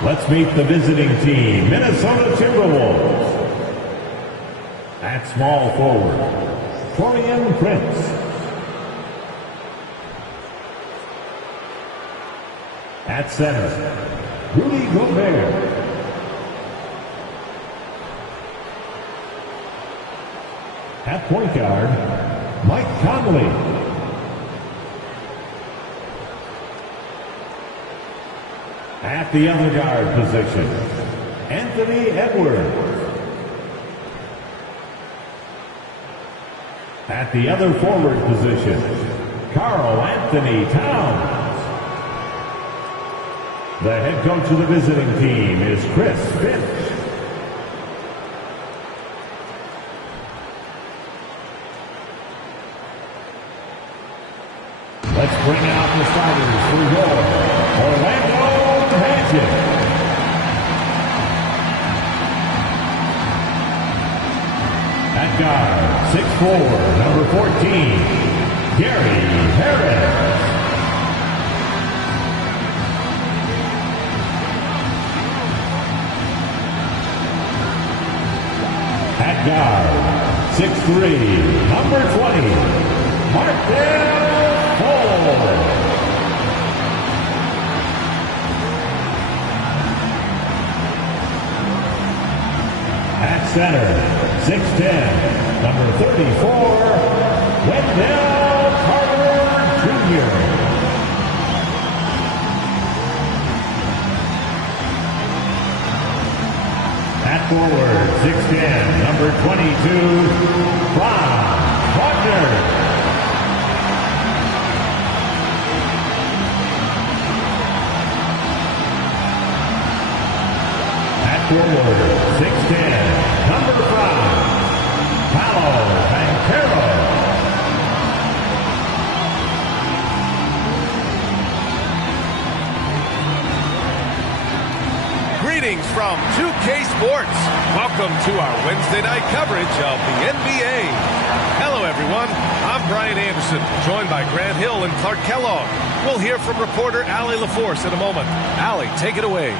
Let's meet the visiting team, Minnesota Timberwolves. At small forward, Taurean Prince. At center, Rudy Gobert. At point guard, Mike Conley. At the other guard position, Anthony Edwards. At the other forward position, Karl Anthony Towns. The head coach of the visiting team is Chris Finch. Let's bring out the starters for your Orlando Magic. At guard, 6'4", number 14, Gary Harris. At guard, 6'3", number 20, Markelle Fultz. At center, 6'10", number 34, Wendell Carter Jr. At forward, 6'10", number 22, Franz Wagner. At forward, 6'10", number 5, Paolo Banchero. Greetings from 2K Sports. Welcome to our Wednesday night coverage of the NBA. Hello, everyone. I'm Brian Anderson, joined by Grant Hill and Clark Kellogg. We'll hear from reporter Allie LaForce in a moment. Allie, take it away.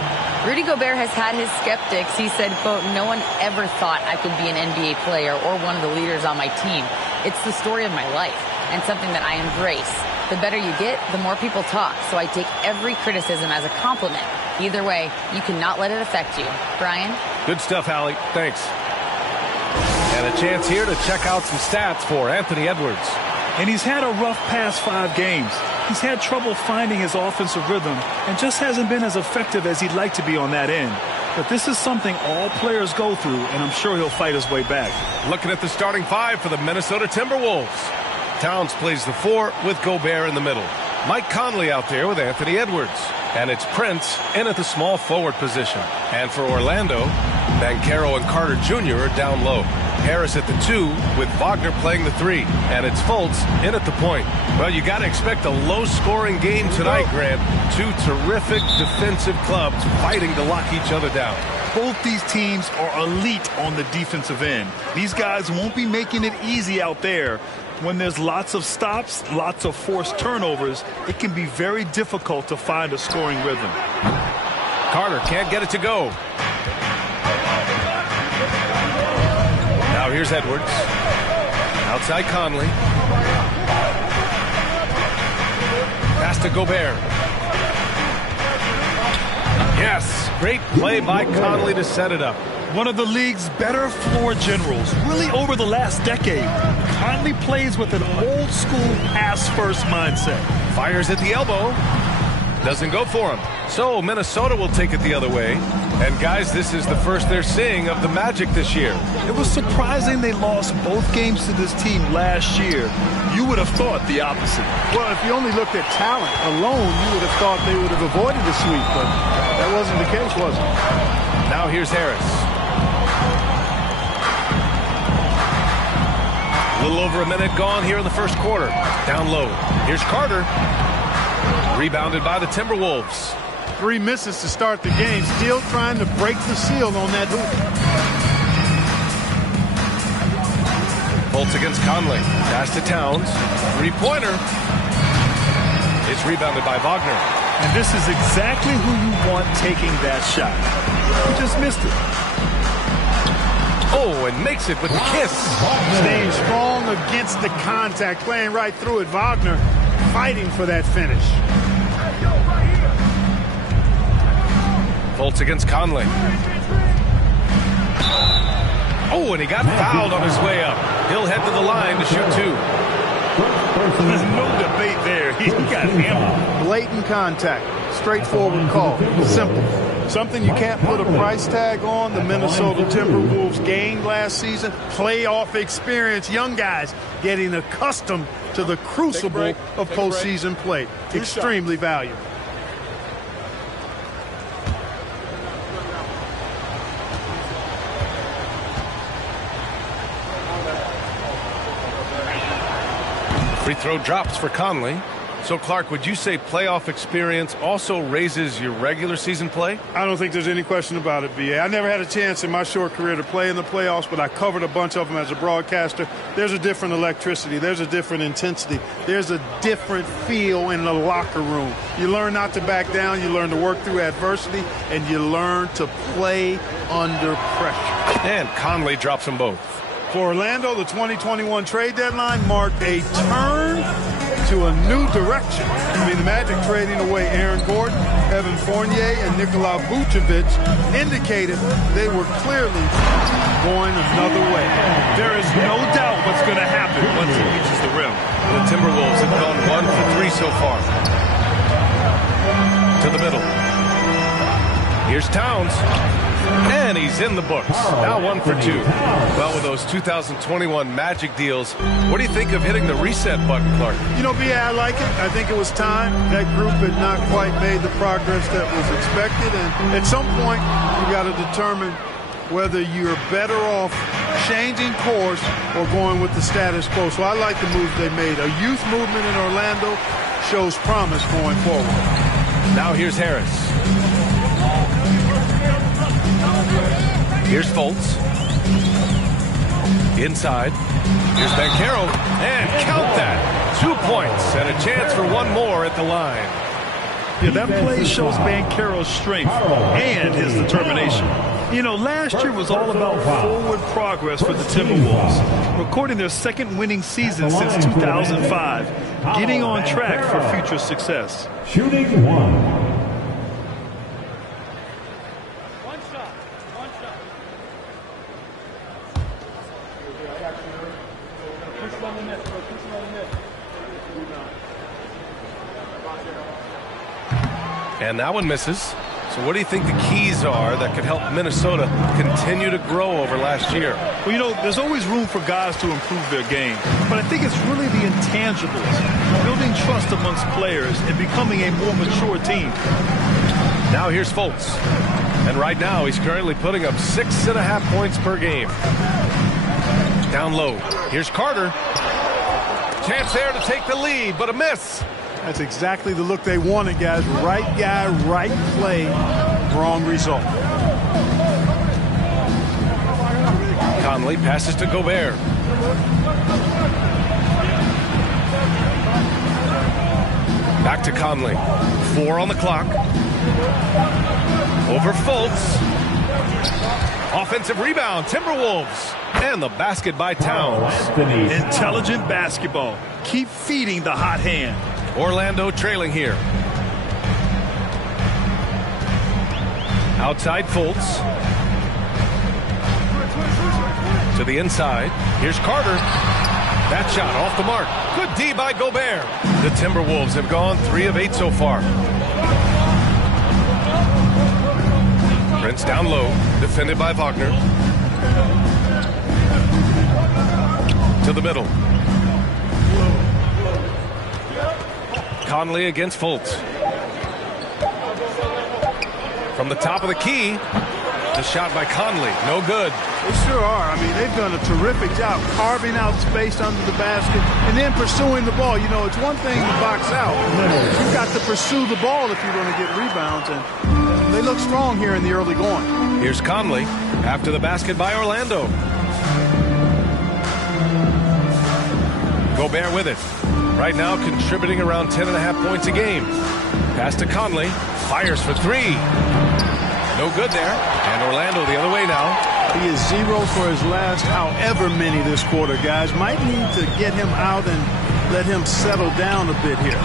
Rudy Gobert has had his skeptics. He said, quote, "No one ever thought I could be an NBA player or one of the leaders on my team. It's the story of my life and something that I embrace. The better you get, the more people talk. So I take every criticism as a compliment. Either way, you cannot let it affect you." Brian? Good stuff, Allie. Thanks. And a chance here to check out some stats for Anthony Edwards. And he's had a rough past 5 games. He's had trouble finding his offensive rhythm and just hasn't been as effective as he'd like to be on that end. But this is something all players go through, and I'm sure he'll fight his way back. Looking at the starting 5 for the Minnesota Timberwolves. Towns plays the 4 with Gobert in the middle. Mike Conley out there with Anthony Edwards. And it's Prince in at the small forward position. And for Orlando, Banchero and Carter Jr. are down low. Harris at the 2 with Wagner playing the 3. And it's Fultz in at the point. Well, you got to expect a low-scoring game tonight, Grant. 2 terrific defensive clubs fighting to lock each other down. Both these teams are elite on the defensive end. These guys won't be making it easy out there. When there's lots of stops, lots of forced turnovers, it can be very difficult to find a scoring rhythm. Carter can't get it to go. Now here's Edwards. Outside Conley. Pass to Gobert. Yes, great play by Conley to set it up. One of the league's better floor generals, really over the last decade. Conley plays with an old-school pass-first mindset. Fires at the elbow. Doesn't go for him. So Minnesota will take it the other way. And guys, this is the first they're seeing of the Magic this year. It was surprising they lost both games to this team last year. You would have thought the opposite. Well, if you only looked at talent alone, you would have thought they would have avoided the sweep, but that wasn't the case, was it? Now here's Harris. A little over a minute gone here in the first quarter. Down low. Here's Carter. Rebounded by the Timberwolves. 3 misses to start the game. Still trying to break the seal on that hoop. Fultz against Conley. Pass to Towns. 3-pointer. It's rebounded by Wagner. And this is exactly who you want taking that shot. He just missed it. Oh, and makes it with the kiss. Staying strong against the contact, playing right through it. Wagner fighting for that finish. Fultz against Conley. Oh, and he got fouled on his way up. He'll head to the line to shoot two. There's no debate there. He got hammered. Blatant contact. Straightforward call. Simple. Something you can't put a price tag on. The Minnesota Timberwolves gained last season. Playoff experience. Young guys getting accustomed to the crucible of postseason play. Extremely valuable. Free throw drops for Conley. So, Clark, would you say playoff experience also raises your regular season play? I don't think there's any question about it, B.A. I never had a chance in my short career to play in the playoffs, but I covered a bunch of them as a broadcaster. There's a different electricity. There's a different intensity. There's a different feel in the locker room. You learn not to back down. You learn to work through adversity, and you learn to play under pressure. And Conley drops them both. For Orlando, the 2021 trade deadline marked a turn to a new direction. I mean, the Magic trading away Aaron Gordon, Evan Fournier, and Nikola Vucevic indicated they were clearly going another way. There is no doubt what's going to happen once he reaches the rim. The Timberwolves have gone 1 for 3 so far. To the middle. Here's Towns. And he's in the books. Now 1 for 2. Well, with those 2021 Magic deals, what do you think of hitting the reset button, Clark? You know, B.A., I like it. I think it was time. That group had not quite made the progress that was expected. And at some point, you got to determine whether you're better off changing course or going with the status quo. So I like the moves they made. A youth movement in Orlando shows promise going forward. Now here's Harris. Here's Fultz. Inside. Here's Banchero. And count that. 2 points and a chance for one more at the line. Yeah, that play shows Banchero's strength and his determination. You know, last year was all about forward progress for the Timberwolves, recording their second winning season since 2005, getting on track for future success. Shooting one. And that one misses. So what do you think the keys are that could help Minnesota continue to grow over last year? Well, you know, there's always room for guys to improve their game. But I think it's really the intangibles, building trust amongst players and becoming a more mature team. Now here's Fultz. And right now he's currently putting up 6.5 points per game. Down low. Here's Carter. Chance there to take the lead, but a miss. That's exactly the look they wanted, guys. Right guy, right play, wrong result. Conley passes to Gobert. Back to Conley. 4 on the clock. Over Fultz. Offensive rebound, Timberwolves. And the basket by Towns. Intelligent basketball. Keep feeding the hot hand. Orlando trailing here. Outside Fultz. To the inside. Here's Carter. That shot off the mark. Good D by Gobert. The Timberwolves have gone 3 of 8 so far. Prince down low. Defended by Wagner. To the middle. Conley against Fultz. From the top of the key, the shot by Conley, no good. They sure are. I mean, they've done a terrific job carving out space under the basket and then pursuing the ball. You know, it's one thing to box out. You've got to pursue the ball if you're going to get rebounds, and they look strong here in the early going. Here's Conley after the basket by Orlando. Gobert with it. Right now contributing around 10.5 points a game. Pass to Conley. Fires for three. No good there. And Orlando the other way now. He is 0 for his last however many this quarter, guys. Might need to get him out and let him settle down a bit here.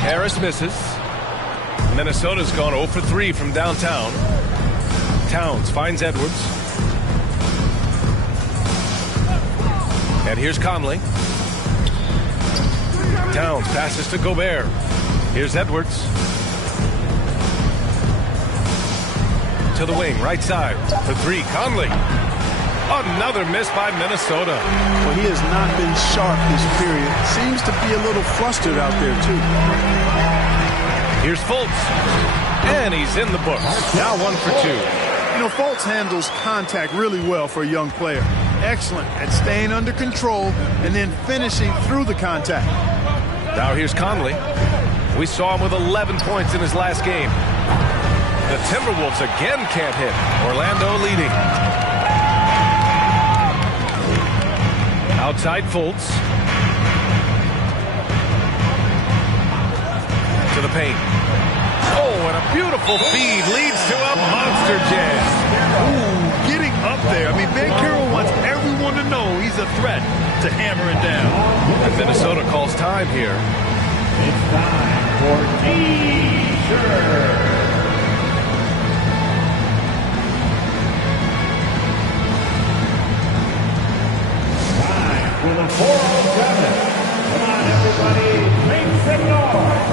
Harris misses. Minnesota's gone 0 for 3 from downtown. Towns finds Edwards. And here's Conley. Towns passes to Gobert. Here's Edwards. To the wing, right side. For three, Conley. Another miss by Minnesota. Well, he has not been sharp this period. Seems to be a little flustered out there, too. Here's Fultz. And he's in the books. Now 1 for 2. You know, Fultz handles contact really well for a young player. Excellent at staying under control and then finishing through the contact. Now here's Conley. We saw him with 11 points in his last game. The Timberwolves again can't hit. Orlando leading. Outside Fultz. To the paint. Oh, and a beautiful feed leads to a monster jam. Ooh, getting up there. I mean, Banchero wants everyone to know he's a threat to hammer it down. And Minnesota calls time here. It's time for T-shirt. Time for the 407. Come on, everybody, make some noise.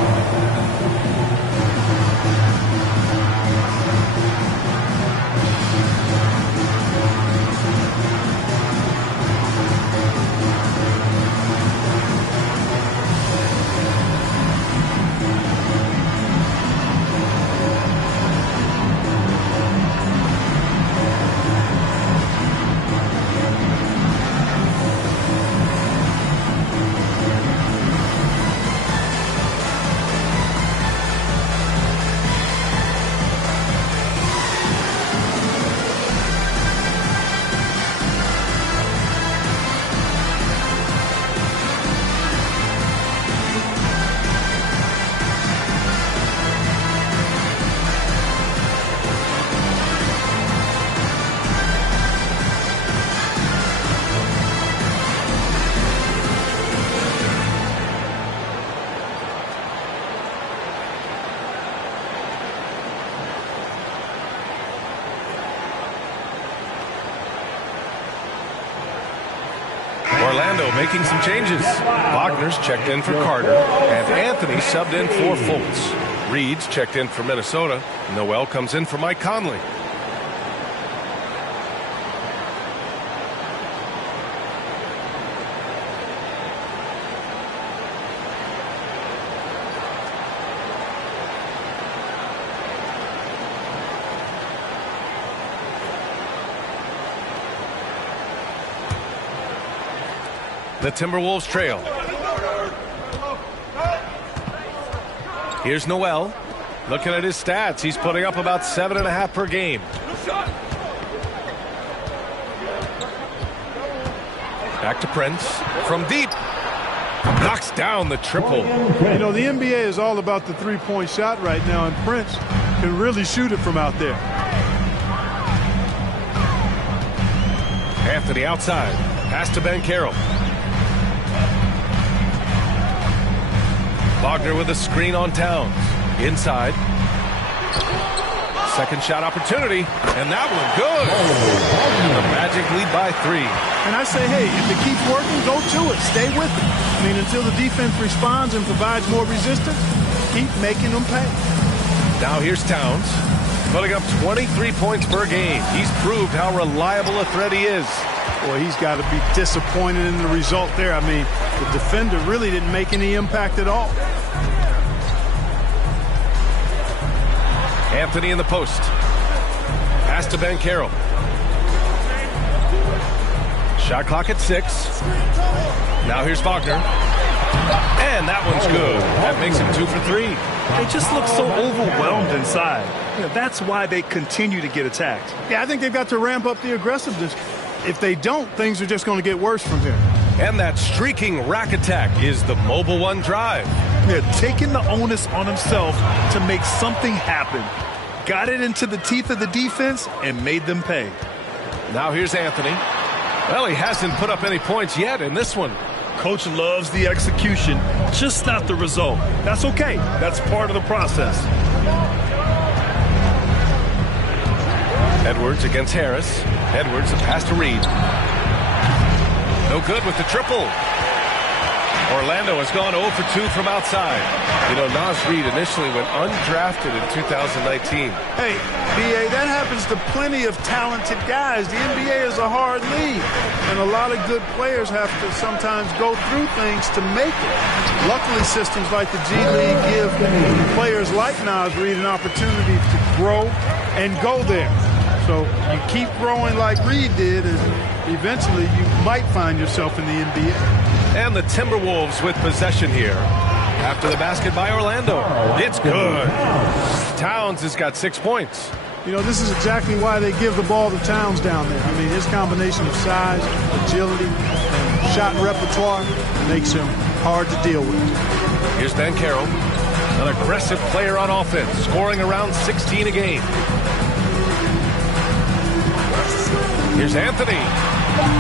Orlando making some changes. Wagner's checked in for Carter, and Anthony subbed in for Fultz. Reed's checked in for Minnesota. Noel comes in for Mike Conley. The Timberwolves trail. Here's Noel. Looking at his stats, he's putting up about 7.5 per game. Back to Prince. From deep. Knocks down the triple. You know, the NBA is all about the three-point shot right now, and Prince can really shoot it from out there. Anthony outside. Pass to Banchero. Wagner with a screen on Towns. Inside. Second shot opportunity. And that one good. And the Magic lead by 3. And I say, hey, if it keeps working, go to it. Stay with it. I mean, until the defense responds and provides more resistance, keep making them pay. Now here's Towns. Putting up 23 points per game. He's proved how reliable a threat he is. Boy, he's got to be disappointed in the result there. I mean, the defender really didn't make any impact at all. Anthony in the post. Pass to Banchero. Shot clock at 6. Now here's Wagner. And that one's good. That makes him 2 for 3. They just look so overwhelmed inside. You know, that's why they continue to get attacked. Yeah, I think they've got to ramp up the aggressiveness. If they don't, things are just going to get worse from here. And that streaking rack attack is the Mobile One drive. Yeah, taking the onus on himself to make something happen. Got it into the teeth of the defense and made them pay. Now here's Anthony. Well, he hasn't put up any points yet in this one. Coach loves the execution, just not the result. That's okay. That's part of the process. Edwards against Harris. Edwards, a pass to Reed. No good with the triple. Orlando has gone 0 for 2 from outside. You know, Naz Reid initially went undrafted in 2019. Hey, B.A., that happens to plenty of talented guys. The NBA is a hard league, and a lot of good players have to sometimes go through things to make it. Luckily, systems like the G League give players like Naz Reid an opportunity to grow and go there. So you keep growing like Reed did, and eventually you might find yourself in the NBA. And the Timberwolves with possession here. After the basket by Orlando. It's good. Towns has got 6 points. You know, this is exactly why they give the ball to Towns down there. I mean, his combination of size, agility, and shot repertoire makes him hard to deal with. Here's Banchero, an aggressive player on offense, scoring around 16 a game. Here's Anthony.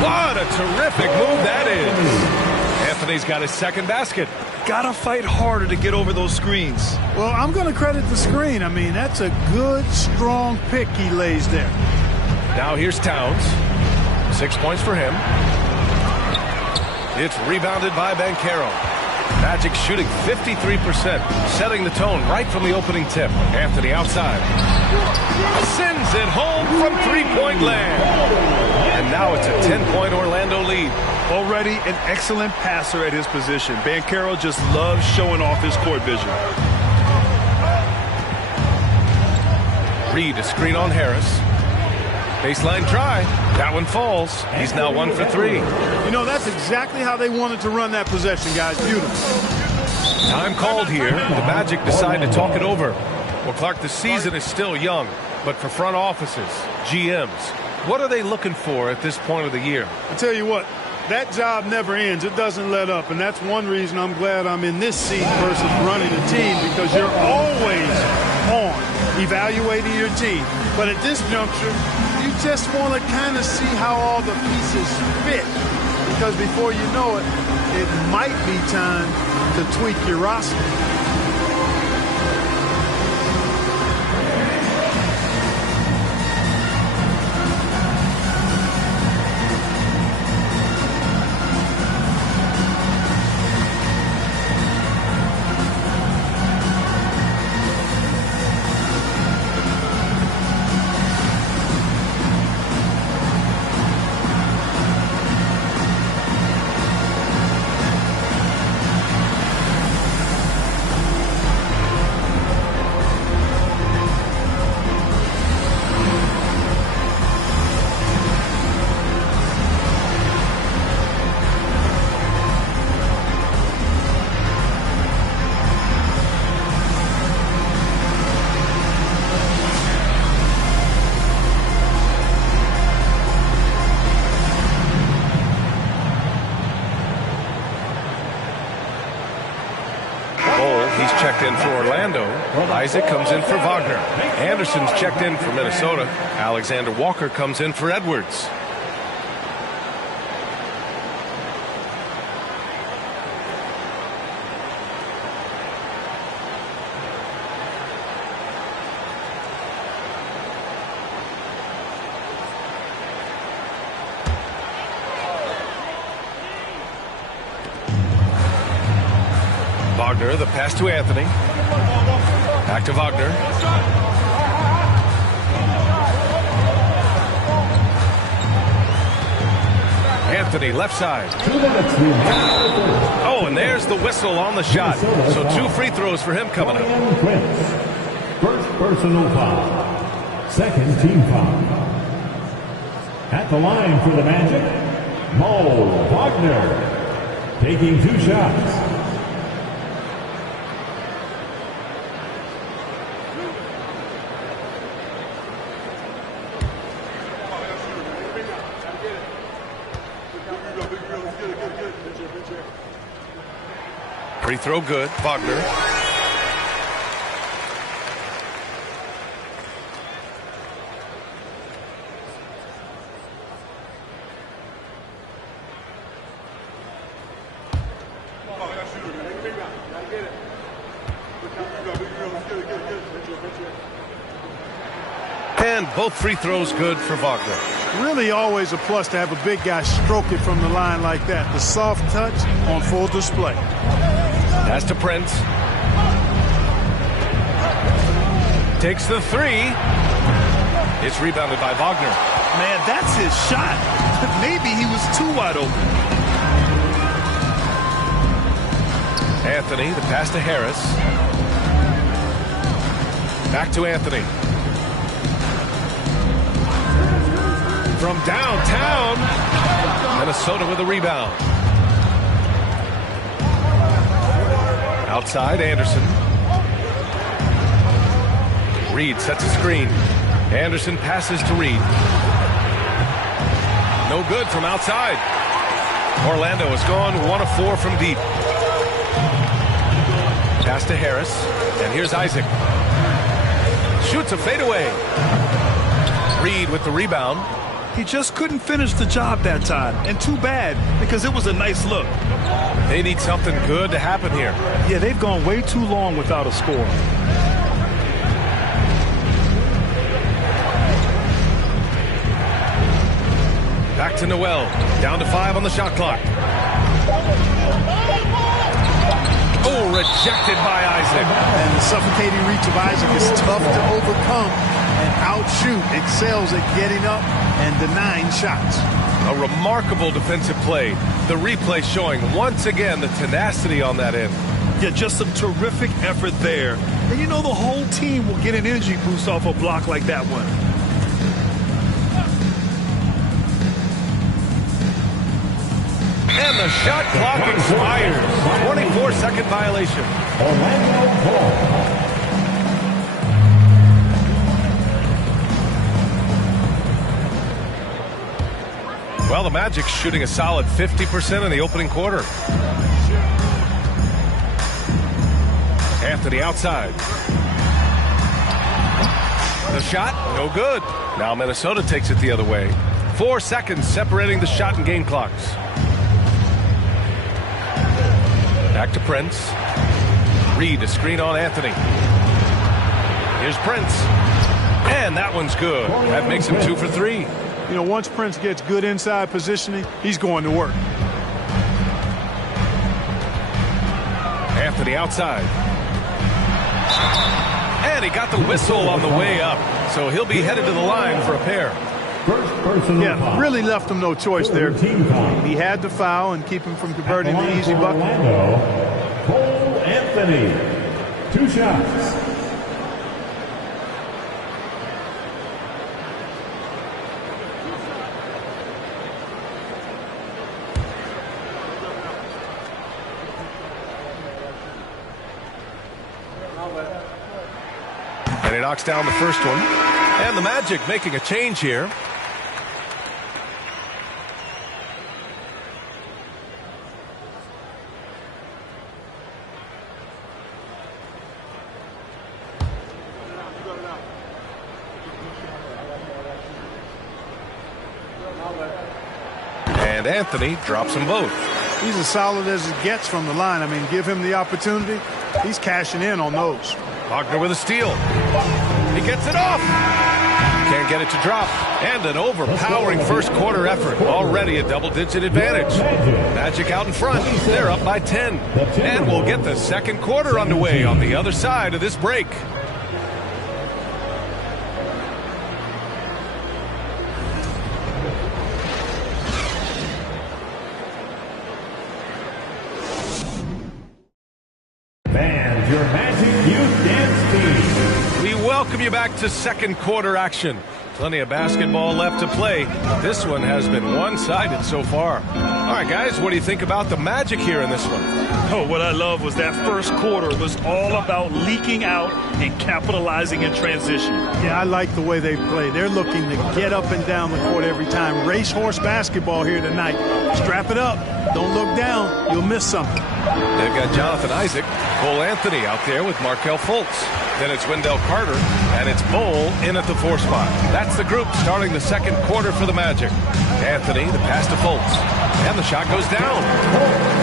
What a terrific move that is. Anthony's got his second basket. Gotta fight harder to get over those screens. Well, I'm going to credit the screen. I mean, that's a good, strong pick he lays there. Now here's Towns. 6 points for him. It's rebounded by Banchero. Magic shooting 53%, setting the tone right from the opening tip. Anthony outside. Sends it home from three-point land. And now it's a 10-point Orlando lead. Already an excellent passer at his position. Banchero just loves showing off his court vision. Reed, a screen on Harris. Baseline try. That one falls. He's now 1 for 3. You know, that's exactly how they wanted to run that possession, guys. Beautiful. Time called here. The Magic decide to talk it over. Well, Clark, the season is still young, but for front offices, GMs, what are they looking for at this point of the year? I tell you what, that job never ends. It doesn't let up, and that's one reason I'm glad I'm in this seat versus running a team, because you're always on evaluating your team. But at this juncture, you just want to kind of see how all the pieces fit, because before you know it, it might be time to tweak your roster. He's checked in for Orlando. Isaac comes in for Wagner. Anderson's checked in for Minnesota. Alexander Walker comes in for Edwards. Wagner, the pass to Anthony. Back to Wagner. Anthony, left side. Oh, and there's the whistle on the shot. So 2 free throws for him coming up. First personal foul. Second team foul. At the line for the Magic, Mo Wagner. Taking 2 shots. Free throw good. Wagner. And both free throws good for Wagner. Really always a plus to have a big guy stroke it from the line like that. The soft touch on full display. Pass to Prince. Takes the three. It's rebounded by Wagner. Man, that's his shot. Maybe he was too wide open. Anthony, the pass to Harris. Back to Anthony. From downtown, Minnesota with a rebound. Outside, Anderson. Reed sets a screen. Anderson passes to Reed. No good from outside. Orlando has gone 1 of 4 from deep. Pass to Harris. And here's Isaac. Shoots a fadeaway. Reed with the rebound. He just couldn't finish the job that time. And too bad, because it was a nice look. They need something good to happen here. Yeah, they've gone way too long without a score. Back to Noel. Down to 5 on the shot clock. Oh, rejected by Isaac. And the suffocating reach of Isaac is tough to overcome and outshoot. Excels at getting up and denying shots. A remarkable defensive play. The replay showing once again the tenacity on that end. Yeah, just some terrific effort there. And you know the whole team will get an energy boost off a block like that one. And the shot clock expires. 24-second violation. Orlando ball. Well, the Magic's shooting a solid 50% in the opening quarter. Anthony outside. The shot, no good. Now Minnesota takes it the other way. 4 seconds separating the shot and game clocks. Back to Prince. Reed, a screen on Anthony. Here's Prince. And that one's good. That makes him 2 for 3. You know, once Prince gets good inside positioning, he's going to work. Anthony outside. And he got the whistle on the way up. So he'll be headed to the line for a pair. Yeah, really left him no choice there. He had to foul and keep him from converting the easy bucket. Orlando, Cole Anthony. 2 shots. And he knocks down the first one. And the Magic making a change here. And Anthony drops them both. He's as solid as it gets from the line. I mean, give him the opportunity. He's cashing in on those. Wagner with a steal. He gets it off. Can't get it to drop. And an overpowering first quarter effort. Already a double-digit advantage. Magic out in front. They're up by 10. And we'll get the second quarter underway on the other side of this break. And your Magic Youth Dance Team. We welcome you back to second quarter action. Plenty of basketball left to play. This one has been one-sided so far. All right, guys, what do you think about the Magic here in this one? Oh, what I love was that first quarter was all about leaking out and capitalizing in transition. Yeah, I like the way they play. They're looking to get up and down the court every time. Racehorse basketball here tonight. Strap it up. Don't look down. You'll miss something. They've got Jonathan Isaac, Cole Anthony out there with Markelle Fultz. Then it's Wendell Carter, and it's Bol in at the 4 spot. That's the group starting the second quarter for the Magic. Anthony, the pass to Fultz, and the shot goes down.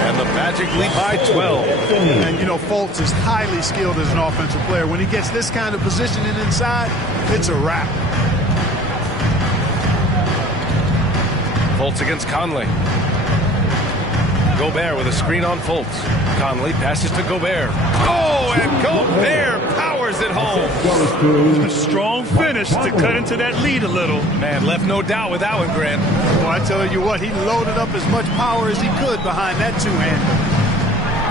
And the Magic lead by 12. And, you know, Fultz is highly skilled as an offensive player. When he gets this kind of positioning inside, it's a wrap. Fultz against Conley. Gobert with a screen on Fultz. Conley passes to Gobert. Oh, and Gobert powers it home. A strong finish to cut into that lead a little. Man, left no doubt with that one, Grant. Well, I tell you what, he loaded up as much power as he could behind that two-hander.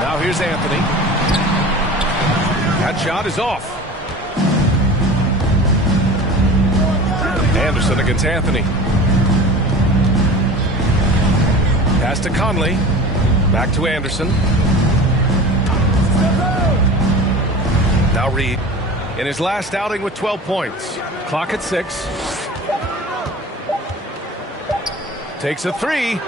Now here's Anthony. That shot is off. Anderson against Anthony. Pass to Conley. Back to Anderson. Now Reed in his last outing with 12 points. Clock at 6. Takes a 3.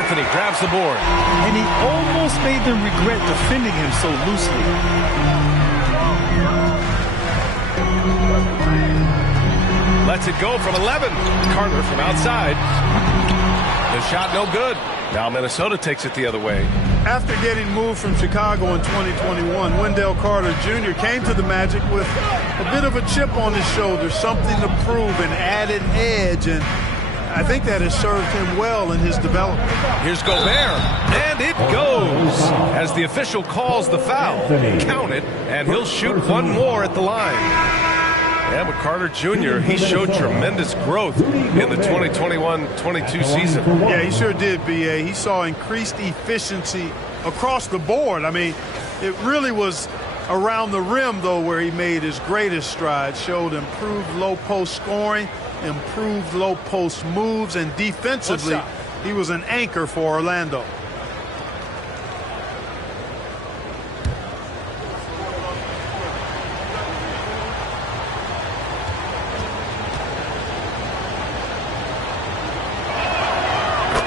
Anthony grabs the board. And he almost made them regret defending him so loosely. Lets it go from 11. Carter from outside. The shot no good. Now Minnesota takes it the other way. After getting moved from Chicago in 2021, Wendell Carter Jr. came to the Magic with a bit of a chip on his shoulder, something to prove, an added edge, and I think that has served him well in his development. Here's Gobert, and it goes as the official calls the foul. Count it, and he'll shoot one more at the line. And with Carter Jr., he showed tremendous growth in the 2021-22 season. Yeah, he sure did, B.A. He saw increased efficiency across the board. I mean, it really was around the rim, though, where he made his greatest strides, showed improved low-post scoring, improved low-post moves, and defensively, he was an anchor for Orlando.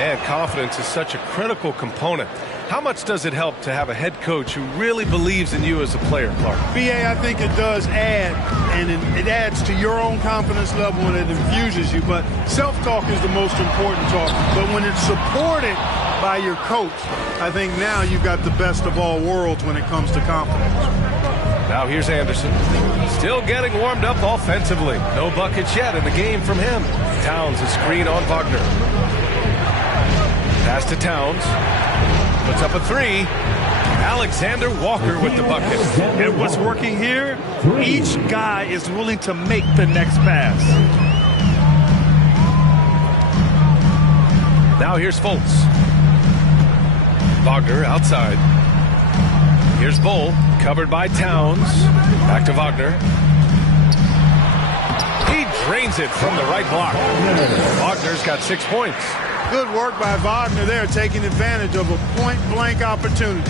And confidence is such a critical component. How much does it help to have a head coach who really believes in you as a player, Clark? B.A., I think it does add, and it adds to your own confidence level and it infuses you. But self-talk is the most important talk. But when it's supported by your coach, I think now you've got the best of all worlds when it comes to confidence. Now here's Anderson. Still getting warmed up offensively. No buckets yet in the game from him. Towns a screen on Wagner. Pass to Towns. Puts up a 3. Alexander Walker with the bucket. And what's working here? Each guy is willing to make the next pass. Now here's Fultz. Wagner outside. Here's Bol, covered by Towns. Back to Wagner. He drains it from the right block. Wagner's got 6 points. Good work by Wagner there, taking advantage of a point-blank opportunity.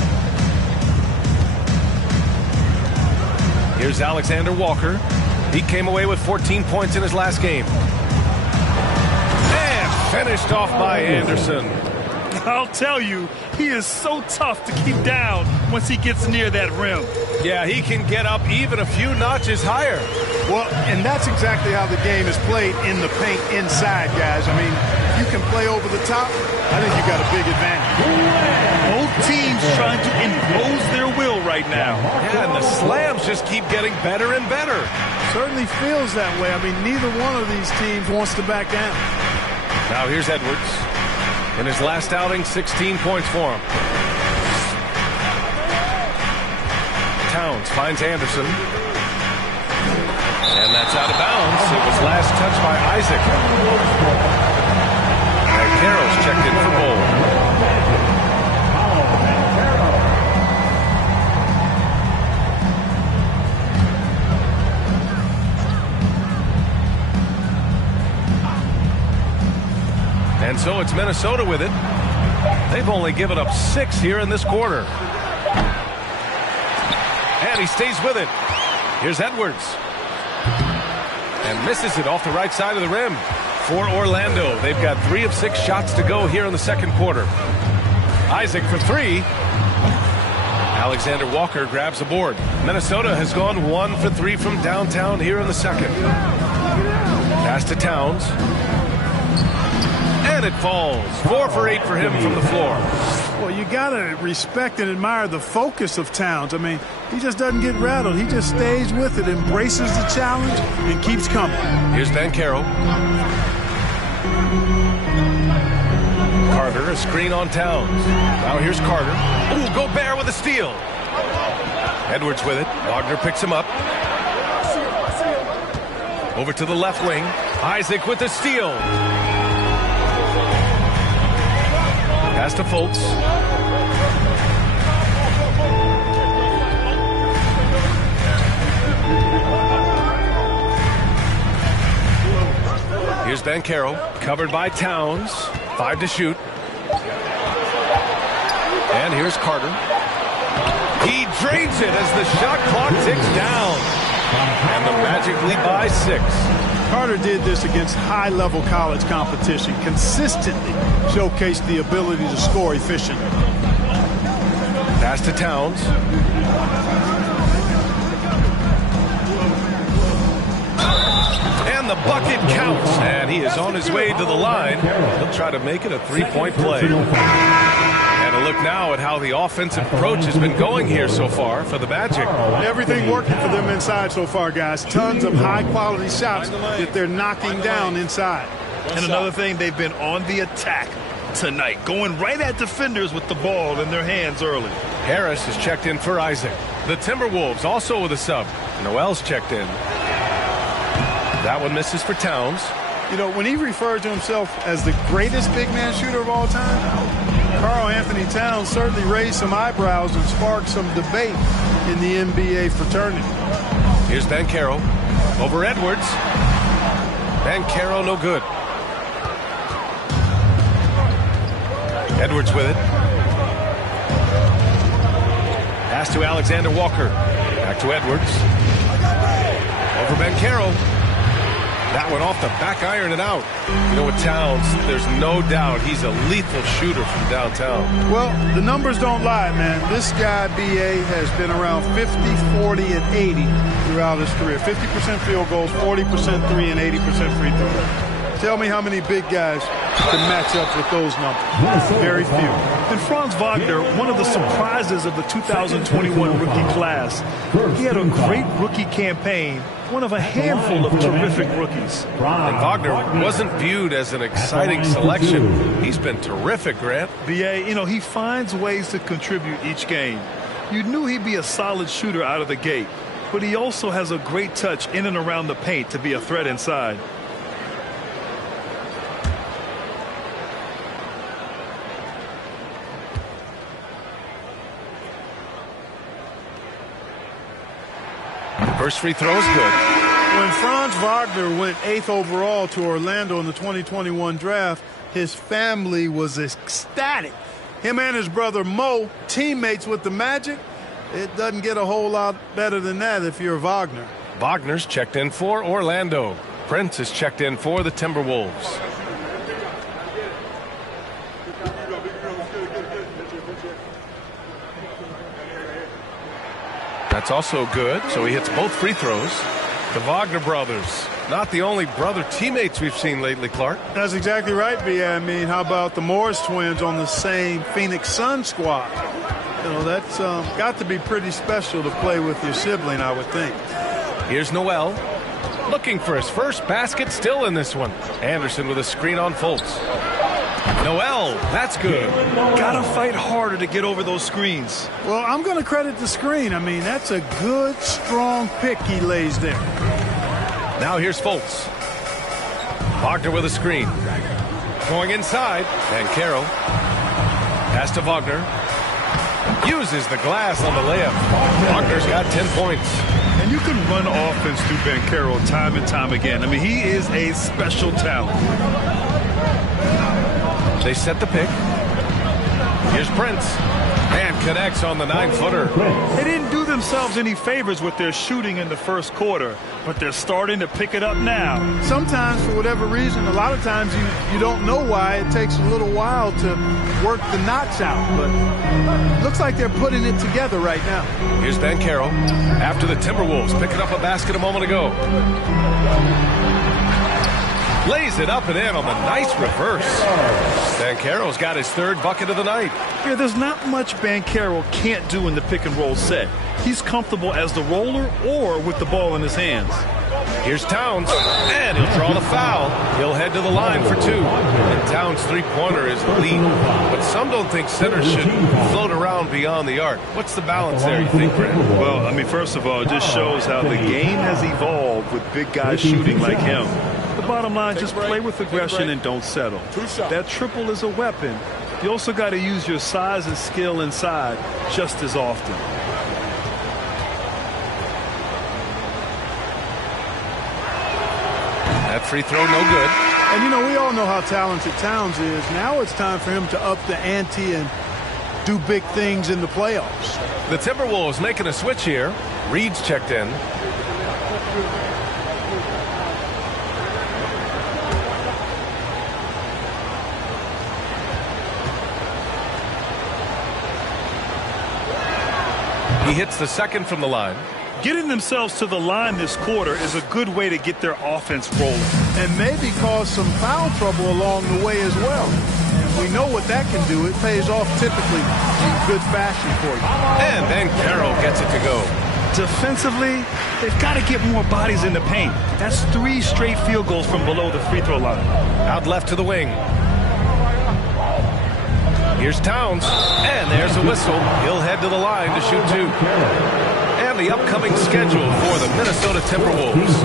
Here's Alexander Walker. He came away with 14 points in his last game. And finished off by Anderson. I'll tell you, he is so tough to keep down once he gets near that rim. Yeah, he can get up even a few notches higher. Well, and that's exactly how the game is played in the paint inside, guys. I mean, if you can play over the top, I think you got a big advantage. Both teams trying to impose their will right now. Yeah, and the slams just keep getting better and better. Certainly feels that way. I mean, neither one of these teams wants to back down. Now here's Edwards. In his last outing, 16 points for him. Towns finds Anderson. And that's out of bounds. It was last touched by Isaac. And Carroll's checked in for Bol. And so it's Minnesota with it. They've only given up 6 here in this quarter. And he stays with it. Here's Edwards. And misses it off the right side of the rim for Orlando. They've got 3 of 6 shots to go here in the second quarter. Isaac for three. Alexander Walker grabs the board. Minnesota has gone 1 for 3 from downtown here in the second. Pass to Towns. And it falls. 4 for 8 for him from the floor. Well, you got to respect and admire the focus of Towns. I mean, he just doesn't get rattled. He just stays with it, embraces the challenge, and keeps coming. Here's Banchero. Carter, a screen on Towns. Now here's Carter. Ooh, Gobert with a steal. Edwards with it. Wagner picks him up. Over to the left wing. Isaac with the steal. Pass to Fultz. Here's Banchero, covered by Towns. 5 to shoot. And here's Carter. He drains it as the shot clock ticks down. And the Magic lead by 6. Carter did this against high-level college competition, consistently showcased the ability to score efficiently. Pass to Towns. And the bucket counts. And he is on his way to the line. He'll try to make it a three-point play. And a look now at how the offensive approach has been going here so far for the Magic. Everything working for them inside so far, guys. Tons of high-quality shots that they're knocking down inside. And another thing, they've been on the attack tonight, going right at defenders with the ball in their hands early. Harris is checked in for Isaac. The Timberwolves also with a sub. Noel's checked in. That one misses for Towns. You know, when he referred to himself as the greatest big man shooter of all time, Karl Anthony Towns certainly raised some eyebrows and sparked some debate in the NBA fraternity. Here's Banchero. Over Edwards. Banchero no good. Edwards with it. Pass to Alexander Walker. Back to Edwards. Over Banchero. That one off the back iron and out. You know, with Towns, there's no doubt he's a lethal shooter from downtown. Well, the numbers don't lie, man. This guy, B.A., has been around 50, 40, and 80 throughout his career. 50% field goals, 40% three, and 80% free throws. Tell me how many big guys can match up with those numbers. Very few. And Franz Wagner, one of the surprises of the 2021 rookie class. He had a great rookie campaign, one of a handful of terrific rookies. And Wagner wasn't viewed as an exciting selection. He's been terrific, Grant. B.A., you know, he finds ways to contribute each game. You knew he'd be a solid shooter out of the gate, but he also has a great touch in and around the paint to be a threat inside. First free throw is good. When Franz Wagner went 8th overall to Orlando in the 2021 draft, his family was ecstatic. Him and his brother Mo, teammates with the Magic. It doesn't get a whole lot better than that if you're Wagner. Wagner's checked in for Orlando. Prince is checked in for the Timberwolves. That's also good, so he hits both free throws. The Wagner brothers, not the only brother teammates we've seen lately, Clark. That's exactly right, B.A. I mean, how about the Morris twins on the same Phoenix Sun squad? You know, that's got to be pretty special to play with your sibling, I would think. Here's Noel, looking for his first basket, still in this one. Anderson with a screen on Fultz. Noel, that's good. Gotta fight harder to get over those screens. Well, I'm going to credit the screen. I mean, that's a good, strong pick he lays there. Now here's Fultz. Wagner with a screen. Going inside. Banchero. Pass to Wagner. Uses the glass on the layup. Wagner's got 10 points. And you can run offense through Banchero time and time again. I mean, he is a special talent. They set the pick. Here's Prince. And connects on the 9-footer. They didn't do the themselves any favors with their shooting in the first quarter, but they're starting to pick it up now. Sometimes, for whatever reason, a lot of times you don't know why. It takes a little while to work the knots out, but it looks like they're putting it together right now. Here's Banchero after the Timberwolves picking up a basket a moment ago. Lays it up and in on the nice reverse. Banchero's got his third bucket of the night. Yeah, there's not much Banchero can't do in the pick-and-roll set. He's comfortable as the roller or with the ball in his hands. Here's Towns, and he'll draw the foul. He'll head to the line for two. And Towns' three-pointer is elite, but some don't think centers should float around beyond the arc. What's the balance there, you think, Brent? Well, I mean, first of all, it just shows how the game has evolved with big guys shooting like him. The bottom line, just play with aggression and don't settle. That triple is a weapon. You also got to use your size and skill inside just as often. That free throw, no good. And, you know, we all know how talented Towns is. Now it's time for him to up the ante and do big things in the playoffs. The Timberwolves making a switch here. Reed's checked in. He hits the second from the line. Getting themselves to the line this quarter is a good way to get their offense rolling. And maybe cause some foul trouble along the way as well. And we know what that can do. It pays off typically in good fashion for you. And Banchero gets it to go. Defensively, they've got to get more bodies in the paint. That's 3 straight field goals from below the free throw line. Out left to the wing. Here's Towns, and there's a whistle. He'll head to the line to shoot two. And the upcoming schedule for the Minnesota Timberwolves.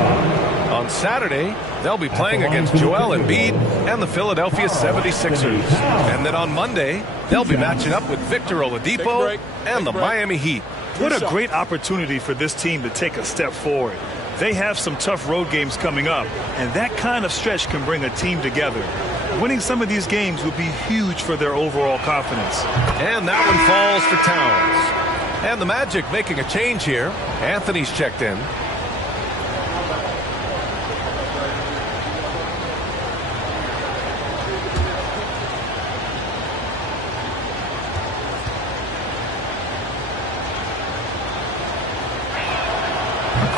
On Saturday, they'll be playing against Joel Embiid and the Philadelphia 76ers. And then on Monday, they'll be matching up with Victor Oladipo and the Miami Heat. What a great opportunity for this team to take a step forward. They have some tough road games coming up, and that kind of stretch can bring a team together. Winning some of these games would be huge for their overall confidence. And that one falls for Towns. And the Magic making a change here. Anthony's checked in.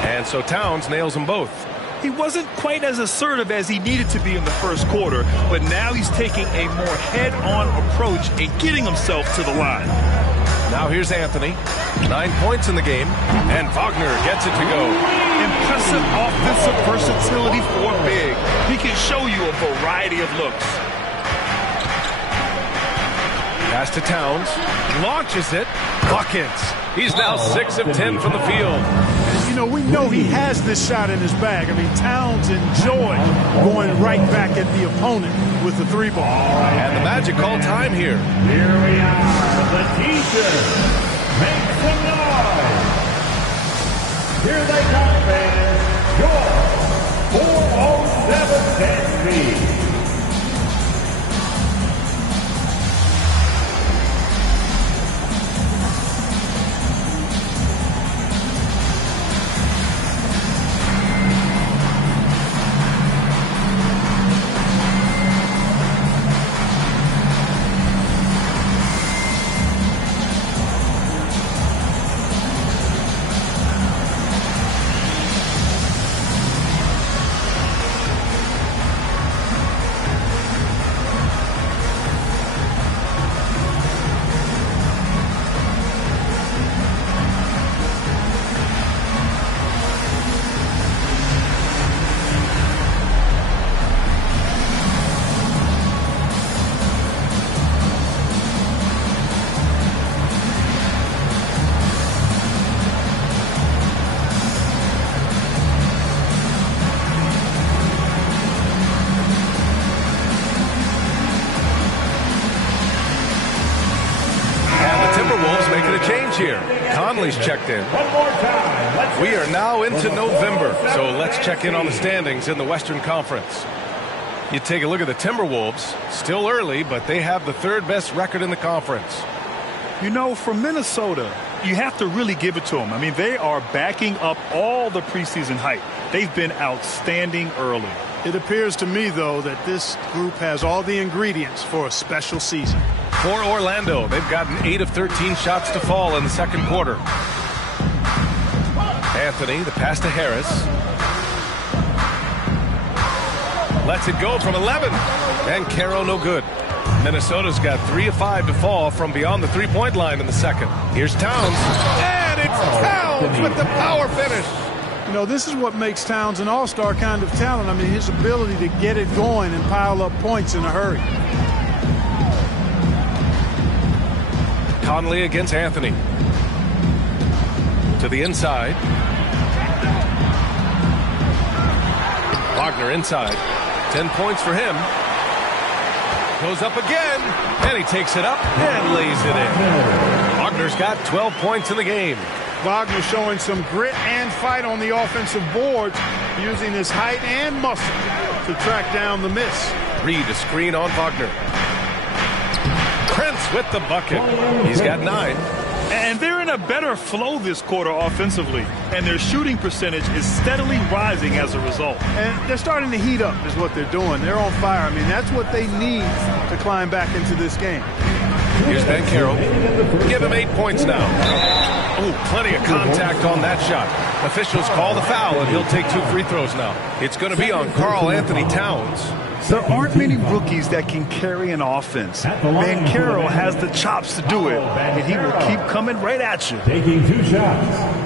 And so Towns nails them both. He wasn't quite as assertive as he needed to be in the first quarter, but now he's taking a more head-on approach and getting himself to the line. Now here's Anthony. 9 points in the game, and Wagner gets it to go. Impressive offensive versatility for big. He can show you a variety of looks. Pass to Towns. Launches it. Buckets. He's now 6 of 10 from the field. You know, we know he has this shot in his bag. I mean, Towns enjoy going right back at the opponent with the three ball. And the Magic call time here. Here we are. The teachers make some noise. Here they come, fans. Your 407 Denby. Here, Conley's checked in. One more time. We are now into November, so let's check in on the standings in the Western Conference. You take a look at the Timberwolves. Still early, but they have the third best record in the conference. You know, for Minnesota, you have to really give it to them. I mean, they are backing up all the preseason hype. They've been outstanding early. It appears to me, though, that this group has all the ingredients for a special season. For Orlando, they've gotten 8 of 13 shots to fall in the second quarter. Anthony, the pass to Harris. Lets it go from 11. And Caro no good. Minnesota's got 3 of 5 to fall from beyond the three-point line in the second. Here's Towns. And it's Towns with the power finish. You know, this is what makes Towns an all-star kind of talent. I mean, his ability to get it going and pile up points in a hurry. Conley against Anthony. To the inside. Wagner inside. 10 points for him. Goes up again, and he takes it up and lays it in. Wagner's got 12 points in the game. Wagner showing some grit and fight on the offensive boards, using his height and muscle to track down the miss. Reed a screen on Wagner. Prince with the bucket. He's got 9. And they're in a better flow this quarter offensively, and their shooting percentage is steadily rising as a result. And they're starting to heat up is what they're doing. They're on fire. I mean, that's what they need to climb back into this game. Here's Banchero. Give him 8 points now. Oh, plenty of contact on that shot. Officials call the foul, and he'll take 2 free throws now. It's going to be on Karl Anthony Towns. There aren't many rookies that can carry an offense. Banchero has the chops to do it, and he will keep coming right at you. Taking 2 shots.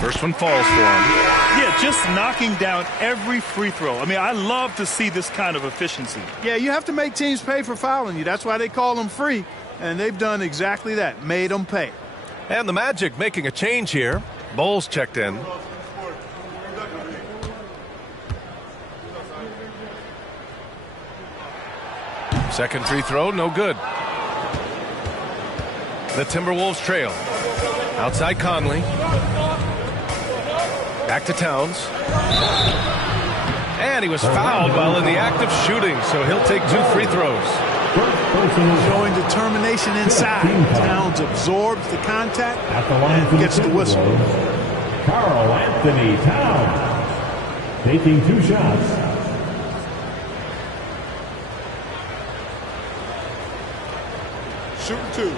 First one falls for him. Yeah, just knocking down every free throw. I mean, I love to see this kind of efficiency. Yeah, you have to make teams pay for fouling you. That's why they call them free. And they've done exactly that, made them pay. And the Magic making a change here. Bowles checked in. Second free throw, no good. The Timberwolves trail. Outside Conley. Back to Towns. And he was fouled while in the act of shooting, so he'll take 2 free throws. Showing determination inside. Towns absorbs the contact and gets the whistle. Karl Anthony Towns taking 2 shots. Shooting 2.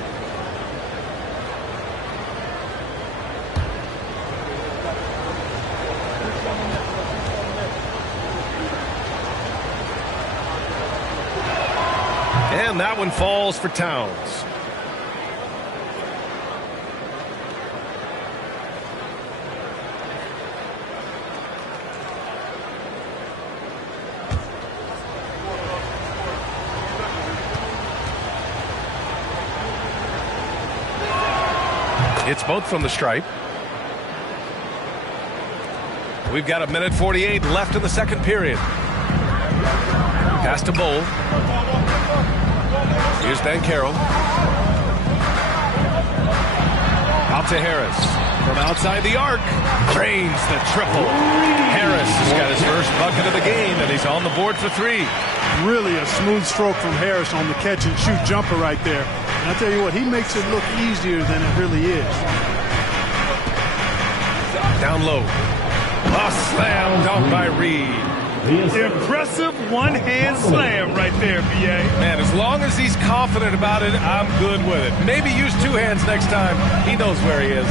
And that one falls for Towns. It's both from the stripe. We've got 1:48 left in the second period. Pass to Bol. Here's Banchero. Out to Harris. From outside the arc. Drains the triple. Harris has got his first bucket of the game, and he's on the board for 3. Really a smooth stroke from Harris on the catch and shoot jumper right there. And I tell you what, he makes it look easier than it really is. Down low. A slam dunk by Reed. Impressive one-hand slam right there, B.A. Man, as long as he's confident about it, I'm good with it. Maybe use 2 hands next time. He knows where he is.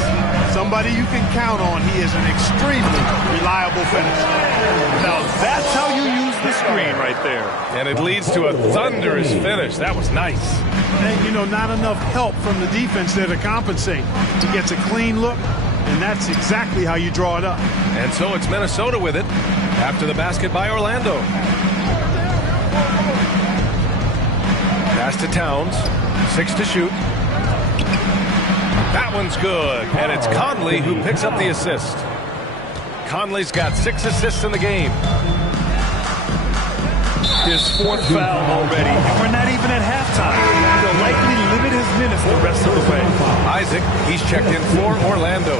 Somebody you can count on. He is an extremely reliable finisher. Now, that's how you use the screen right there. And it leads to a thunderous finish. That was nice. And, you know, not enough help from the defense there to compensate. He gets a clean look, and that's exactly how you draw it up. And so it's Minnesota with it after the basket by Orlando. Pass to Towns. 6 to shoot. That one's good. And it's Conley who picks up the assist. Conley's got 6 assists in the game. His 4th foul already. And we're not even at halftime. He'll likely limit his minutes the rest of the way. Isaac, he's checked in for Orlando.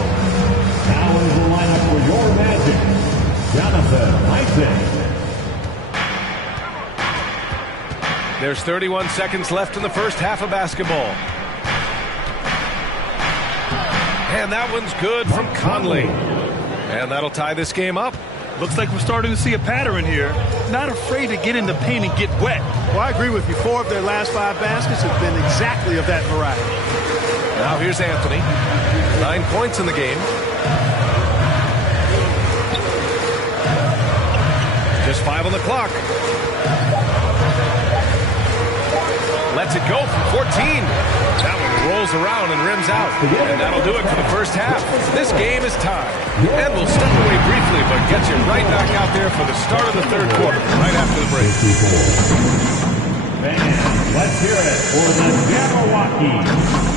Now is the lineup for your Magic, Jonathan Isaac. There's 31 seconds left in the first half of basketball. And that one's good from Conley. And that'll tie this game up. Looks like we're starting to see a pattern here. Not afraid to get in the paint and get wet. Well, I agree with you. 4 of their last 5 baskets have been exactly of that variety. Now here's Anthony. 9 points in the game. Just 5 on the clock. Lets it go from 14. That one rolls around and rims out. And that'll do it for the first half. This game is tied. And we'll step away briefly, but get you right back out there for the start of the third quarter, right after the break. Fans, let's hear it for the Jabberwockies.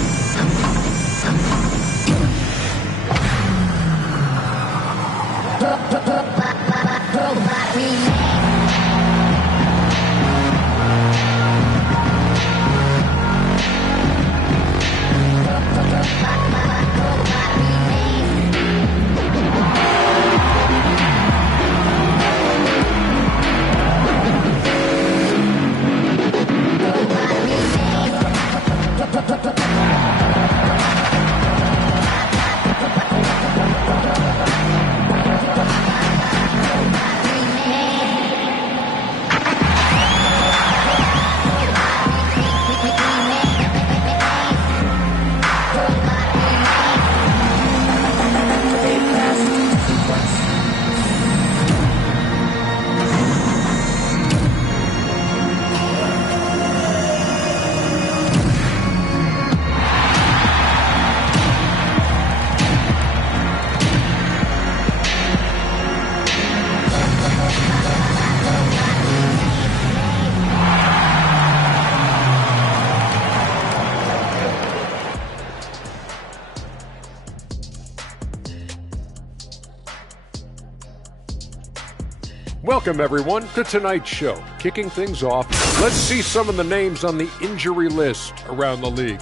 Welcome, everyone, to tonight's show. Kicking things off, let's see some of the names on the injury list around the league.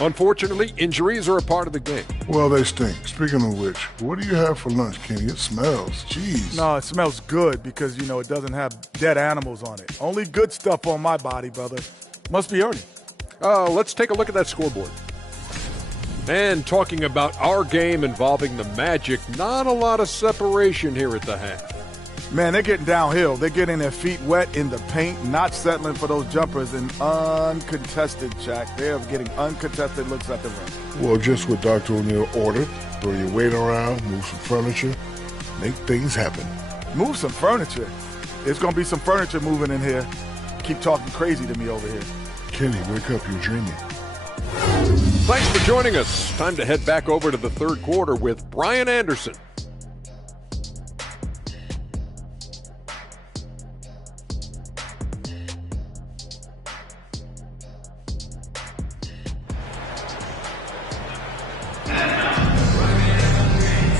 Unfortunately, injuries are a part of the game. Well, they stink. Speaking of which, what do you have for lunch, Kenny? It smells. Jeez. No, it smells good because, you know, it doesn't have dead animals on it. Only good stuff on my body, brother. Must be Ernie. Let's take a look at that scoreboard. And talking about our game involving the Magic, not a lot of separation here at the half. Man, they're getting downhill. They're getting their feet wet in the paint, not settling for those jumpers, and uncontested, Jack. They're getting uncontested looks at the rim. Well, just what Dr. O'Neil ordered. Throw your weight around, move some furniture, make things happen. Move some furniture? There's going to be some furniture moving in here. Keep talking crazy to me over here. Kenny, wake up. You're dreaming. Thanks for joining us. Time to head back over to the third quarter with Brian Anderson.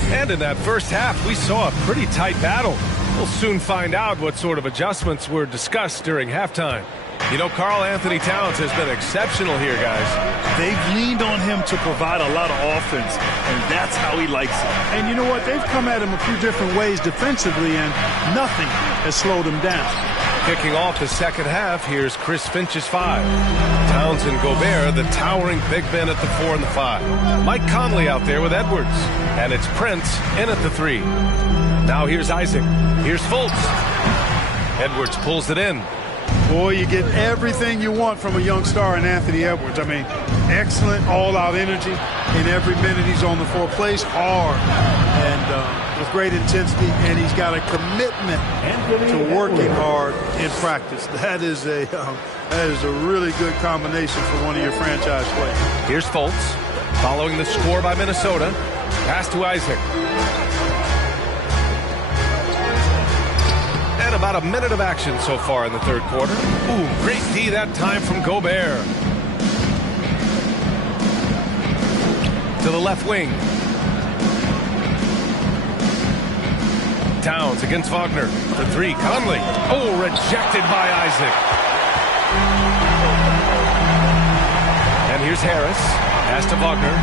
And in that first half, we saw a pretty tight battle. We'll soon find out what sort of adjustments were discussed during halftime. You know, Karl Anthony Towns has been exceptional here, guys. They've leaned on him to provide a lot of offense, and that's how he likes it. And you know what? They've come at him a few different ways defensively, and nothing has slowed him down. Kicking off the second half, here's Chris Finch's 5. Towns and Gobert, the towering big men at the 4 and the 5. Mike Conley out there with Edwards. And it's Prince in at the 3. Now here's Isaac. Here's Fultz. Edwards pulls it in. Boy, you get everything you want from a young star in Anthony Edwards. I mean, excellent all-out energy in every minute he's on the floor. Plays hard and with great intensity, and he's got a commitment to working hard in practice. That is a really good combination for one of your franchise players. Here's Fultz, following the score by Minnesota. Pass to Isaac. And about a minute of action so far in the third quarter. Ooh, great D that time from Gobert. To the left wing. Towns against Wagner. The 3, Conley. Oh, rejected by Isaac. And here's Harris. Pass to Wagner.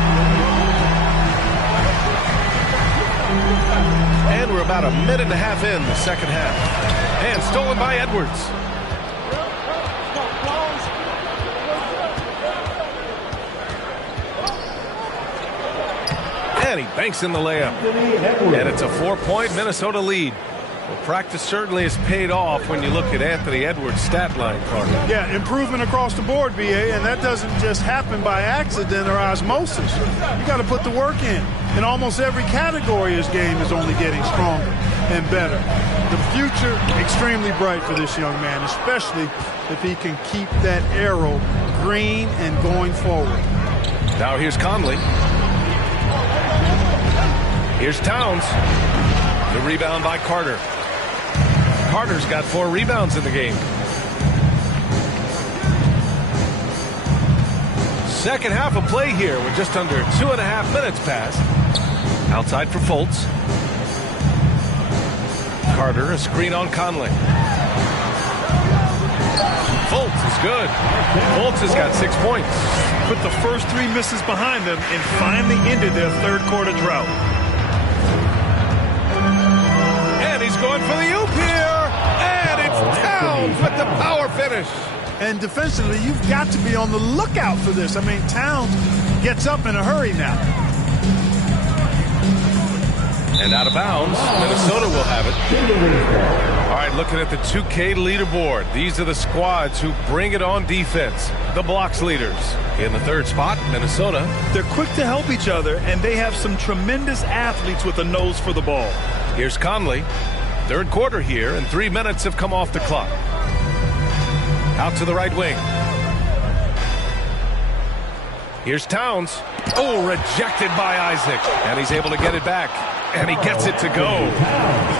And we're about a minute and a half in the second half. And stolen by Edwards. And he banks in the layup. And it's a 4-point Minnesota lead. Well, practice certainly has paid off when you look at Anthony Edwards' stat line, Carter. Yeah, improvement across the board, BA, and that doesn't just happen by accident or osmosis. You got to put the work in. In almost every category, his game is only getting stronger and better. The future, extremely bright for this young man, especially if he can keep that arrow green and going forward. Now here's Conley. Here's Towns. The rebound by Carter. Carter's got 4 rebounds in the game. Second half of play here with just under 2.5 minutes passed. Outside for Fultz. Carter, a screen on Conley. Fultz is good. Fultz has got 6 points. Put the first 3 misses behind them and finally ended their third quarter drought. And he's going for the oop here. And it's Towns with the power finish. And defensively, you've got to be on the lookout for this. I mean, Towns gets up in a hurry now. And out of bounds, Minnesota will have it. All right, looking at the 2K leaderboard. These are the squads who bring it on defense. The blocks leaders. In the third spot, Minnesota. They're quick to help each other, and they have some tremendous athletes with a nose for the ball. Here's Conley. Third quarter here, and 3 minutes have come off the clock. Out to the right wing. Here's Towns. Oh, rejected by Isaac. And he's able to get it back. And he gets it to go.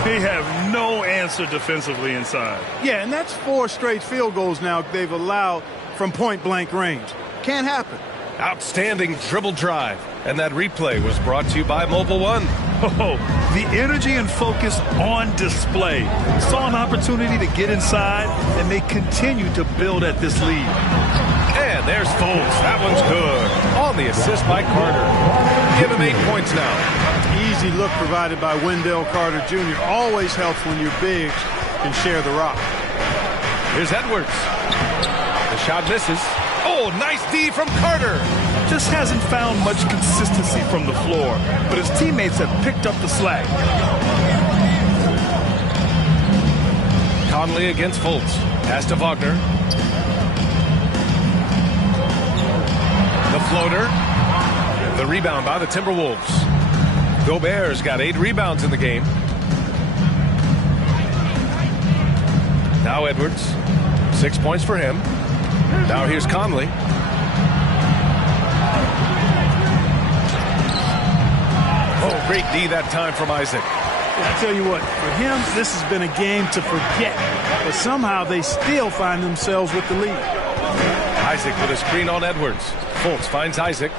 They have no answer defensively inside. Yeah, and that's 4 straight field goals now they've allowed from point-blank range. Can't happen. Outstanding dribble drive. And that replay was brought to you by Mobile One. Oh, the energy and focus on display. Saw an opportunity to get inside, and they continue to build at this lead. And there's Fultz. That one's good. On the assist by Carter. Give him 8 points now. Easy look provided by Wendell Carter Jr. Always helps when your bigs can share the rock. Here's Edwards. The shot misses. Oh, nice D from Carter. Just hasn't found much consistency from the floor, but his teammates have picked up the slack. Conley against Fultz. Pass to Wagner. The floater. The rebound by the Timberwolves. Gobert's got 8 rebounds in the game. Now Edwards. 6 points for him. Now here's Conley. Oh, great D that time from Isaac. I tell you what, for him, this has been a game to forget. But somehow they still find themselves with the lead. Isaac with a screen on Edwards. Fultz finds Isaac.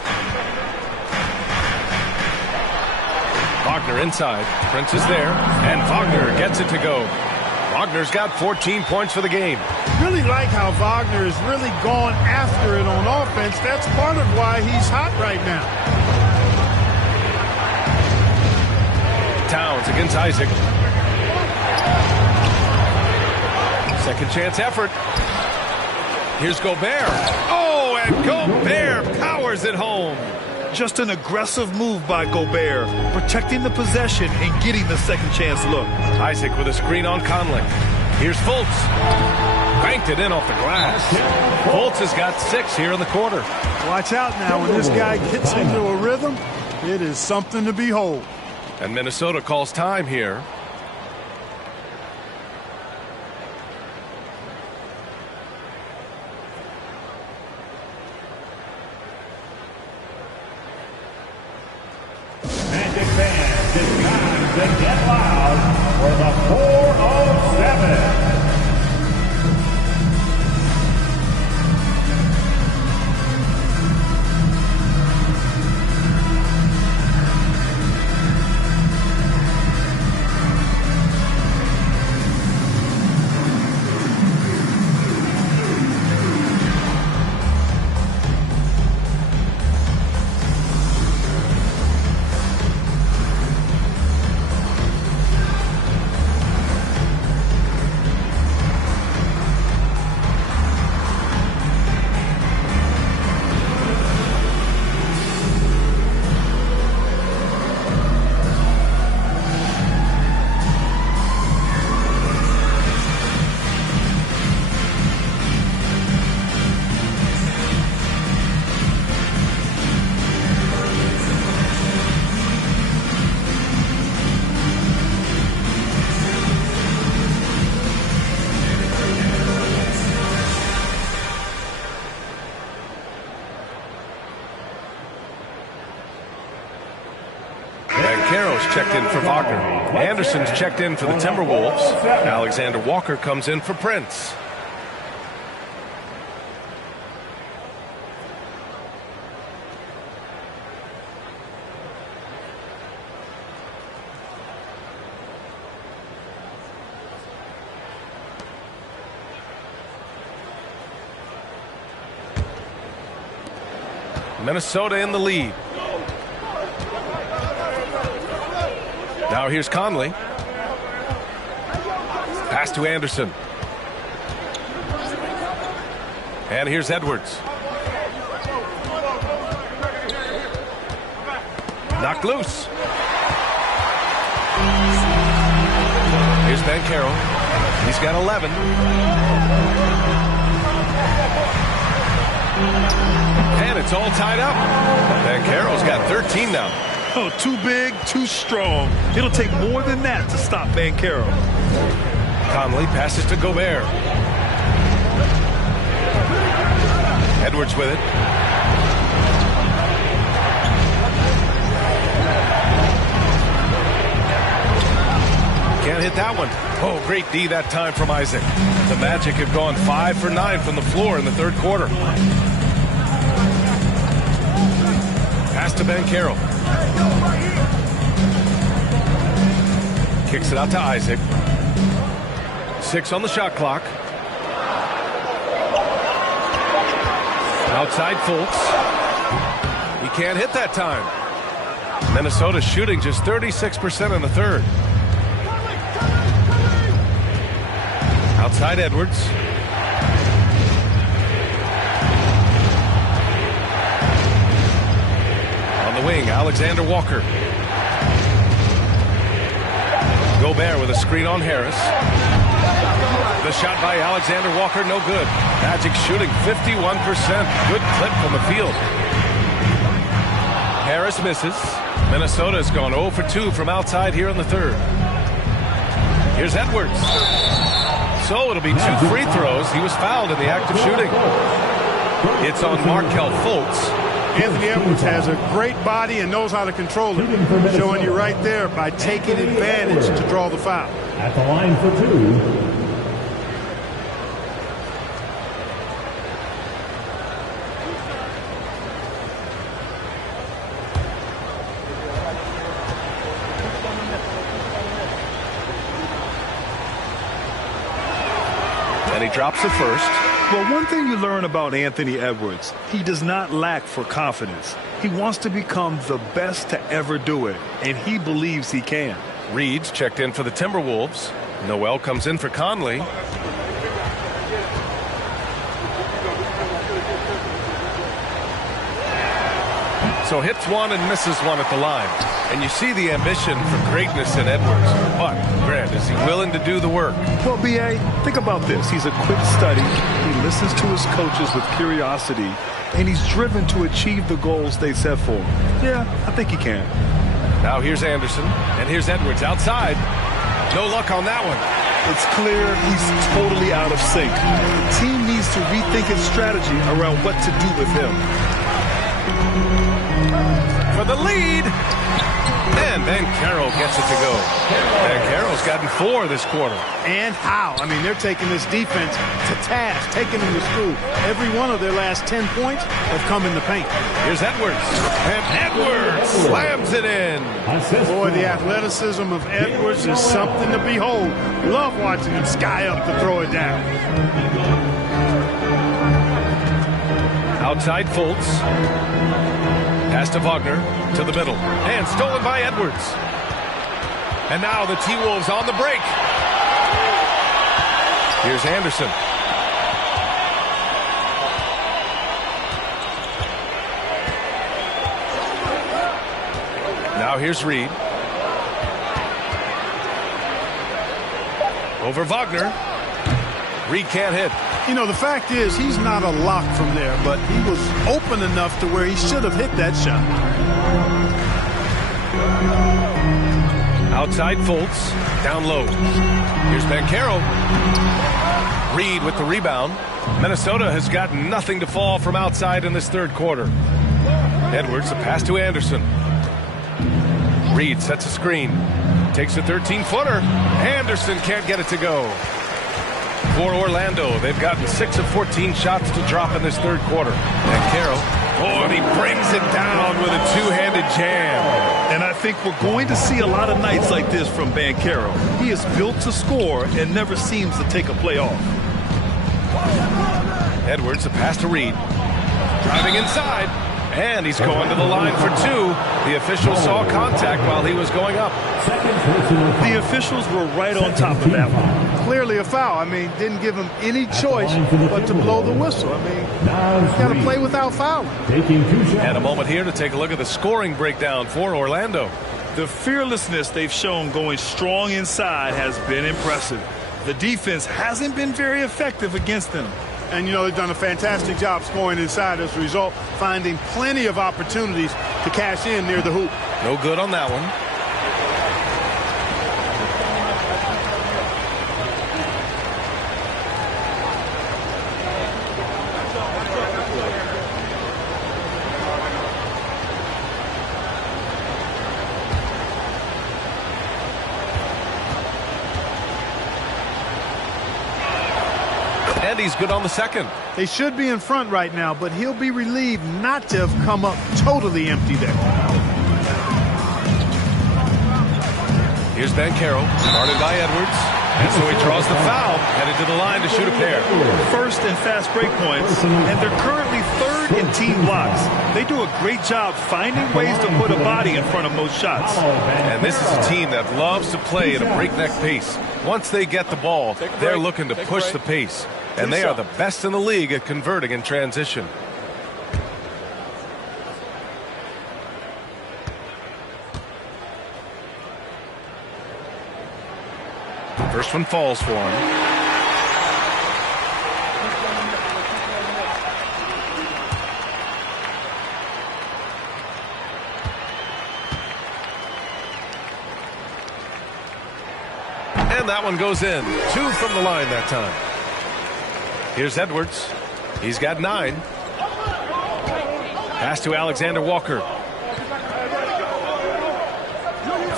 Wagner inside. Prince is there. And Wagner gets it to go. Wagner's got 14 points for the game. Really like how Wagner is really going after it on offense. That's part of why he's hot right now. Towns against Isaac. Second chance effort. Here's Gobert. Oh, and Gobert powers it home. Just an aggressive move by Gobert, protecting the possession and getting the second chance look. Isaac with a screen on Conley. Here's Fultz. Banked it in off the glass. Fultz has got 6 here in the quarter. Watch out now. When this guy gets into a rhythm, it is something to behold. And Minnesota calls time here. Magic fans, it's time to get loud for the 407. checked in for Wagner. Anderson's checked in for the Timberwolves. Alexander Walker comes in for Prince. Minnesota in the lead. Now here's Conley. Pass to Anderson. And here's Edwards. Knocked loose. Here's Banchero. He's got 11. And it's all tied up. Banchero's got 13 now. Oh, too big, too strong. It'll take more than that to stop Banchero. Conley passes to Gobert. Edwards with it. Can't hit that one. Oh, great D that time from Isaac. The Magic have gone 5 for 9 from the floor in the third quarter. Pass to Banchero. Kicks it out to Isaac. 6 on the shot clock. Outside Fultz. He can't hit that time. Minnesota shooting just 36% in the third. Outside Edwards. On the wing, Alexander Walker. Gobert with a screen on Harris. The shot by Alexander Walker, no good. Magic shooting 51%. Good clip from the field. Harris misses. Minnesota has gone 0 for 2 from outside here in the third. Here's Edwards. So it'll be 2 free throws. He was fouled in the act of shooting. It's on Markelle Fultz. Anthony Edwards has a great body and knows how to control it. Showing you right there by taking advantage to draw the foul. At the line for 2. And he drops the first. Well, one thing you learn about Anthony Edwards, he does not lack for confidence. He wants to become the best to ever do it, and he believes he can. Reed's checked in for the Timberwolves. Noel comes in for Conley. So hits one and misses one at the line. And you see the ambition for greatness in Edwards. But, Grant, is he willing to do the work? Well, B.A., think about this. He's a quick study. He listens to his coaches with curiosity, and he's driven to achieve the goals they set for him. Yeah, I think he can. Now here's Anderson, and here's Edwards outside. No luck on that one. It's clear he's totally out of sync. The team needs to rethink its strategy around what to do with him. For the lead. And Banchero gets it to go. Banchero's gotten 4 this quarter. And how? I mean, they're taking this defense to task, taking them to school. Every one of their last 10 points have come in the paint. Here's Edwards. And Edwards slams it in. Boy, the athleticism of Edwards is something to behold. Love watching him sky up to throw it down. Outside Fultz. Pass to Wagner, to the middle, and stolen by Edwards. And now the T-Wolves on the break. Here's Anderson. Now here's Reed. Over Wagner. Reed can't hit. You know, the fact is he's not a lock from there, but he was open enough to where he should have hit that shot. Outside Fultz, down low. Here's Banchero. Reed with the rebound. Minnesota has got nothing to fall from outside in this third quarter. Edwards, a pass to Anderson. Reed sets a screen. Takes a 13-footer. Anderson can't get it to go. For Orlando, they've gotten 6 of 14 shots to drop in this third quarter. And Carroll, and he brings it down with a two-handed jam. And I think we're going to see a lot of nights like this from Banchero. He is built to score and never seems to take a play off. Edwards, a pass to Reed. Driving inside. And he's going to the line for 2. The officials saw contact while he was going up. The officials were right on top of that one. Clearly a foul. I mean, didn't give him any choice but to blow the whistle. I mean, he's got to play without fouling. And a moment here to take a look at the scoring breakdown for Orlando. The fearlessness they've shown going strong inside has been impressive. The defense hasn't been very effective against them. And, you know, they've done a fantastic job scoring inside as a result, finding plenty of opportunities to cash in near the hoop. No good on that one. And he's good on the second. They should be in front right now, but he'll be relieved not to have come up totally empty there. Here's Banchero, guarded by Edwards. And so he draws the foul, headed to the line to shoot a pair. First and fast break points, and they're currently third in team blocks. They do a great job finding ways to put a body in front of most shots. And this is a team that loves to play at a breakneck pace. Once they get the ball, they're looking to push the pace. And they are the best in the league at converting in transition. First one falls for him. And that one goes in. 2 from the line that time. Here's Edwards. He's got 9. Pass to Alexander Walker.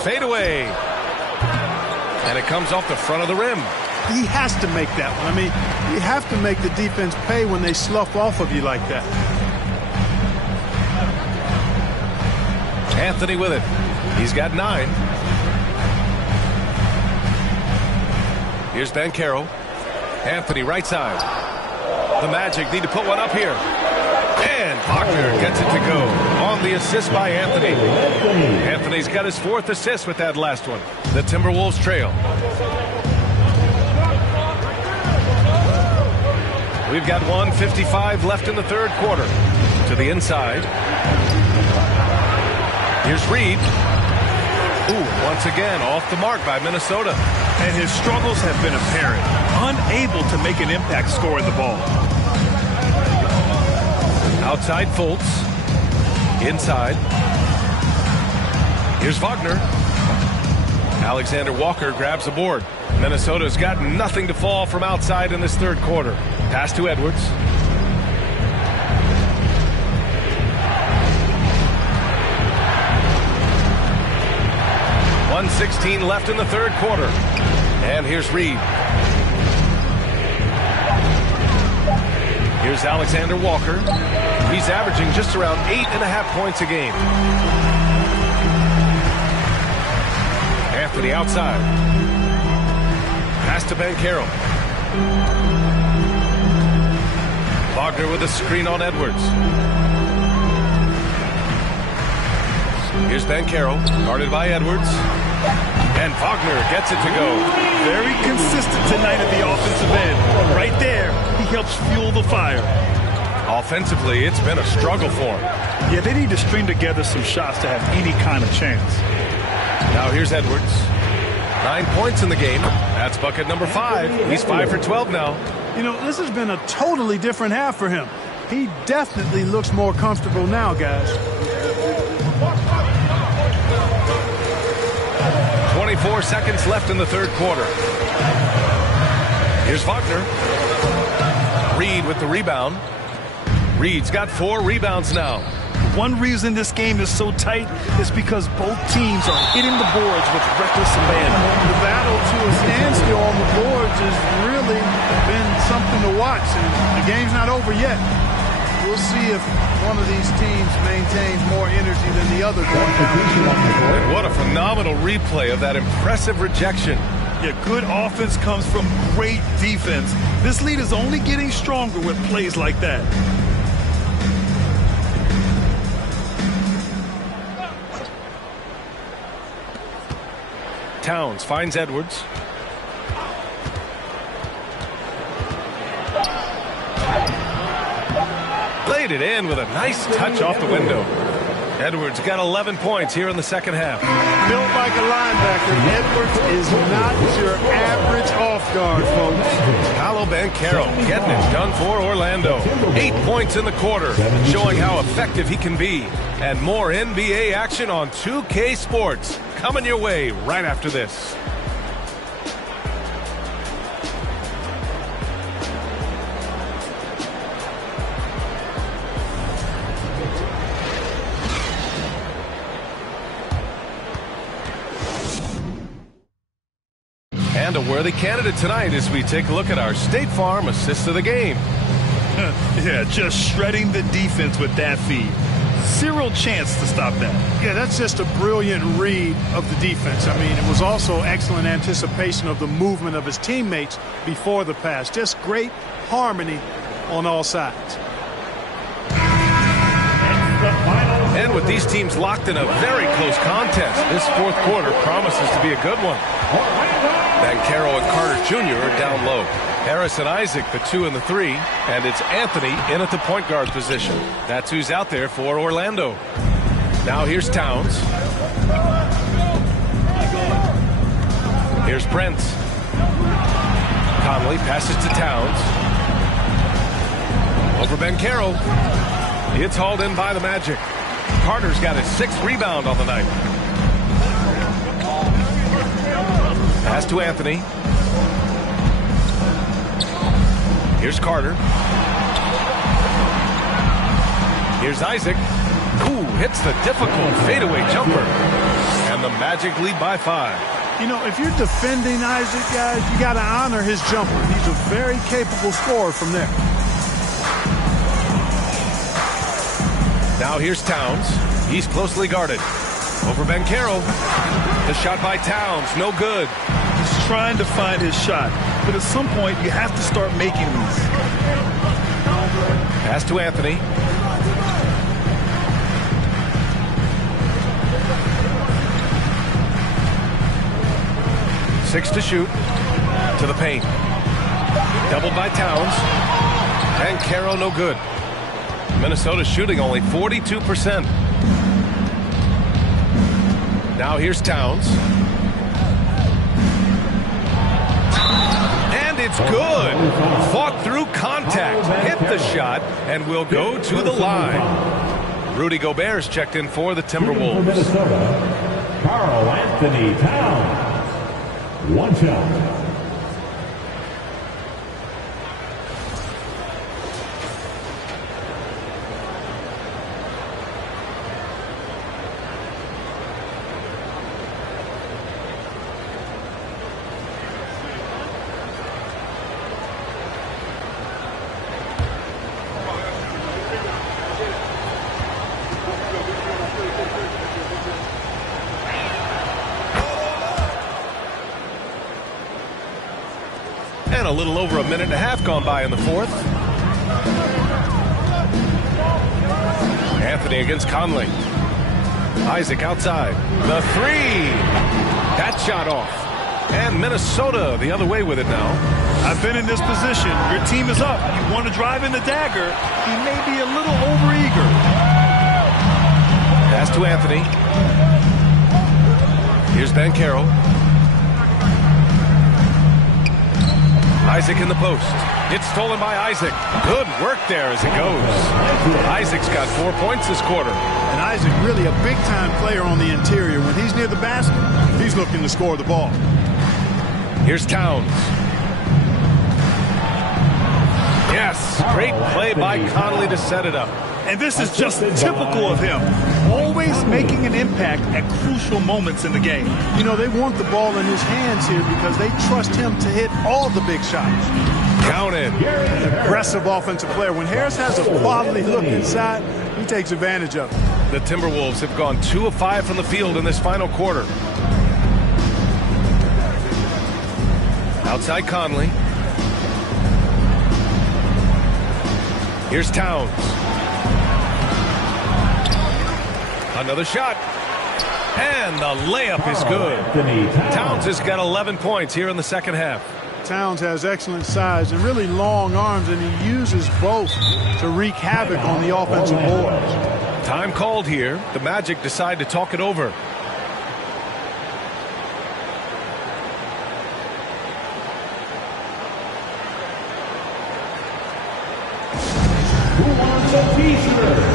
Fade away. And it comes off the front of the rim. He has to make that one. I mean, you have to make the defense pay when they slough off of you like that. Anthony with it. He's got 9. Here's Banchero. Anthony right side. The Magic need to put one up here. And Wagner gets it to go on the assist by Anthony. Anthony's got his 4th assist with that last one. The Timberwolves trail. We've got 1:55 left in the third quarter. To the inside. Here's Reed. Once again off the mark by Minnesota. And his struggles have been apparent. Unable to make an impact scoring the ball. Outside Fultz. Inside. Here's Wagner. Alexander Walker grabs the board. Minnesota's got nothing to fall from outside in this third quarter. Pass to Edwards. .116 left in the third quarter. And here's Reed. Here's Alexander Walker. He's averaging just around 8.5 points a game. Anthony outside. Pass to Banchero. Wagner with a screen on Edwards. Here's Banchero, guarded by Edwards. And Wagner gets it to go. Very consistent tonight at the offensive end. Right there, he helps fuel the fire. Offensively, it's been a struggle for him. Yeah, they need to string together some shots to have any kind of chance. Now here's Edwards. 9 points in the game. That's bucket number 5. He's 5 for 12 now. You know, this has been a totally different half for him. He definitely looks more comfortable now, guys. 24 seconds left in the third quarter. Here's Wagner. Reed with the rebound. Reed's got 4 rebounds now. One reason this game is so tight is because both teams are hitting the boards with reckless abandon. The battle to a standstill on the boards has really been something to watch, and the game's not over yet. We'll see if one of these teams maintains more energy than the other going down. And what a phenomenal replay of that impressive rejection. Yeah, good offense comes from great defense. This lead is only getting stronger with plays like that. Towns finds Edwards. Laid it in with a nice touch off the window. Edwards got 11 points here in the second half. Built like a linebacker, Edwards is not your average off guard, folks. Paolo Banchero getting it done for Orlando. 8 points in the quarter, showing how effective he can be. And more NBA action on 2K Sports coming your way right after this. And a worthy candidate tonight as we take a look at our State Farm assist of the game. Yeah, just shredding the defense with that feed. Zero chance to stop that. Yeah, that's just a brilliant read of the defense. I mean, it was also excellent anticipation of the movement of his teammates before the pass. Just great harmony on all sides. And with these teams locked in a very close contest, this fourth quarter promises to be a good one. Banchero and Carter Jr. are down low. Harris and Isaac, the 2 and the 3, and it's Anthony in at the point guard position. That's who's out there for Orlando. Now here's Towns. Here's Prince. Conley passes to Towns. Over Banchero. It's hauled in by the Magic. Carter's got his 6th rebound on the night. Pass to Anthony. Here's Carter. Here's Isaac. Ooh, hits the difficult fadeaway jumper. And the Magic lead by 5. You know, if you're defending Isaac, guys, you got to honor his jumper. He's a very capable scorer from there. Now here's Towns. He's closely guarded. Over Banchero. The shot by Towns, no good. He's trying to find his shot, but at some point you have to start making these. Pass to Anthony. Six to shoot. To the paint. Doubled by Towns. Banchero no good. Minnesota shooting only 42%. Now here's Towns. And it's good. Fought through contact. Hit the shot and will go to the line. Rudy Gobert's checked in for the Timberwolves. Minnesota, Karl Anthony Towns. 1 shot. And a little over a minute and a half gone by in the fourth. Anthony against Conley. Isaac outside. The 3. That shot off. And Minnesota the other way with it now. I've been in this position. Your team is up. You want to drive in the dagger. He may be a little overeager. Pass to Anthony. Here's Banchero. Isaac in the post. It's stolen by Isaac. Good work there as it goes. Isaac's got 4 points this quarter. And Isaac really a big-time player on the interior. When he's near the basket, he's looking to score the ball. Here's Towns. Yes, great play by Conley to set it up. And this is just typical of him. Always making an impact at crucial moments in the game. You know, they want the ball in his hands here because they trust him to hit all the big shots. Counted. Aggressive offensive player. When Harris has a quality look inside, he takes advantage of it. The Timberwolves have gone 2 of 5 from the field in this final quarter. Outside Conley. Here's Towns. Another shot. And the layup is good. Towns has got 11 points here in the second half. Towns has excellent size and really long arms, and he uses both to wreak havoc on the offensive boards. Time called here. The Magic decide to talk it over. Who wants a t-shirt?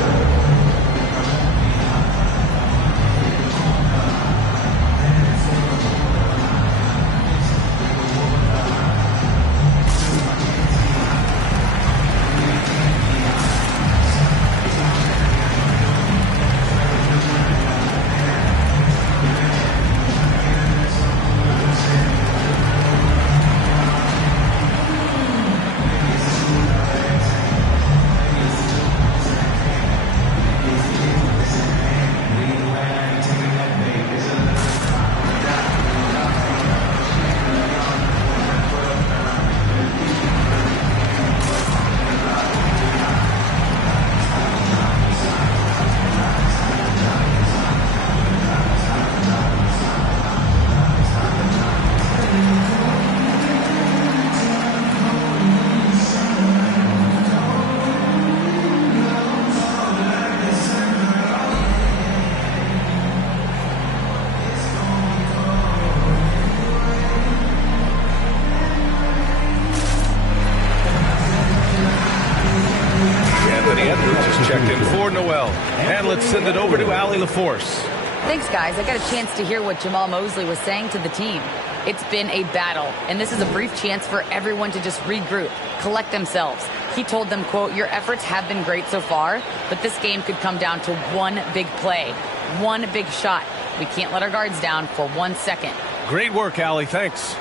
Send it over to Allie LaForce. Thanks, guys. I got a chance to hear what Jamal Mosley was saying to the team. It's been a battle, and this is a brief chance for everyone to just regroup, collect themselves. He told them, quote, "Your efforts have been great so far, but this game could come down to one big play, one big shot. We can't let our guards down for 1 second." Great work, Allie. Thanks.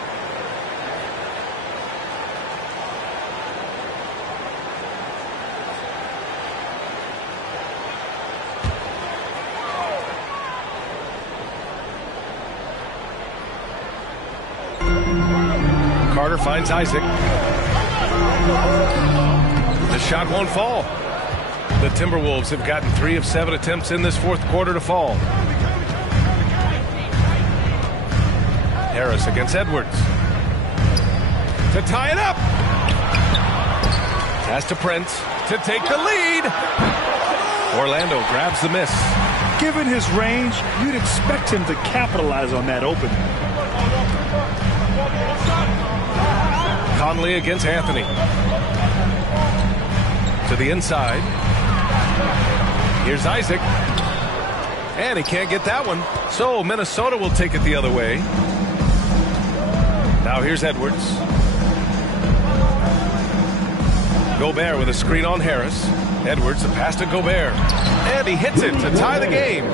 Carter finds Isaac. The shot won't fall. The Timberwolves have gotten 3 of 7 attempts in this fourth quarter to fall. Harris against Edwards. To tie it up. Pass to Prince to take the lead. Orlando grabs the miss. Given his range, you'd expect him to capitalize on that opening. Conley against Anthony. To the inside. Here's Isaac. And he can't get that one. So Minnesota will take it the other way. Now here's Edwards. Gobert with a screen on Harris. Edwards, the pass to Gobert. And he hits it to tie the game.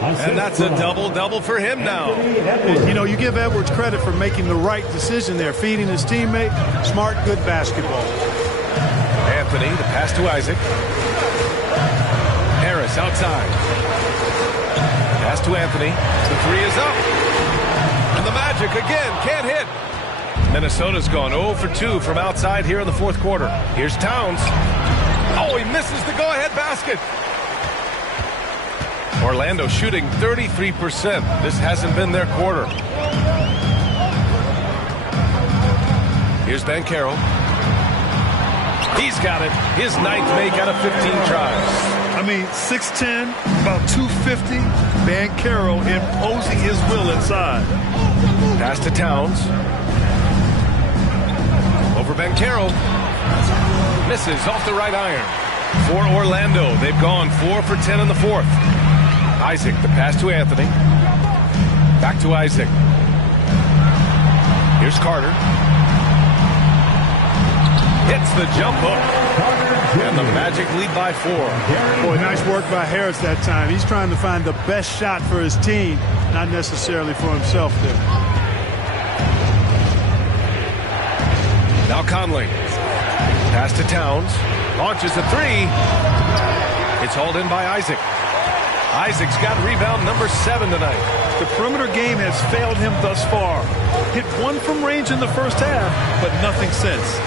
And that's a double-double for him now. You know, you give Edwards credit for making the right decision there, feeding his teammate. Smart, good basketball. Anthony, the pass to Isaac. Harris outside. Pass to Anthony. The 3 is up. And the Magic again can't hit. Minnesota's gone 0 for 2 from outside here in the fourth quarter. Here's Towns. Oh, he misses the go-ahead basket. Orlando shooting 33%. This hasn't been their quarter. Here's Banchero. He's got it. His 9th make out of 15 tries. I mean, 6'10", about 250. Banchero imposing his will inside. Pass to Towns. Over Banchero. Misses off the right iron. For Orlando, they've gone 4 for 10 in the fourth. Isaac, the pass to Anthony. Back to Isaac. Here's Carter. Hits the jump hook. And the Magic lead by 4. Boy, nice work by Harris that time. He's trying to find the best shot for his team, not necessarily for himself there. Now Conley. Pass to Towns. Launches a 3. It's hauled in by Isaac. Isaac's got rebound number 7 tonight. The perimeter game has failed him thus far. Hit one from range in the first half, but nothing since.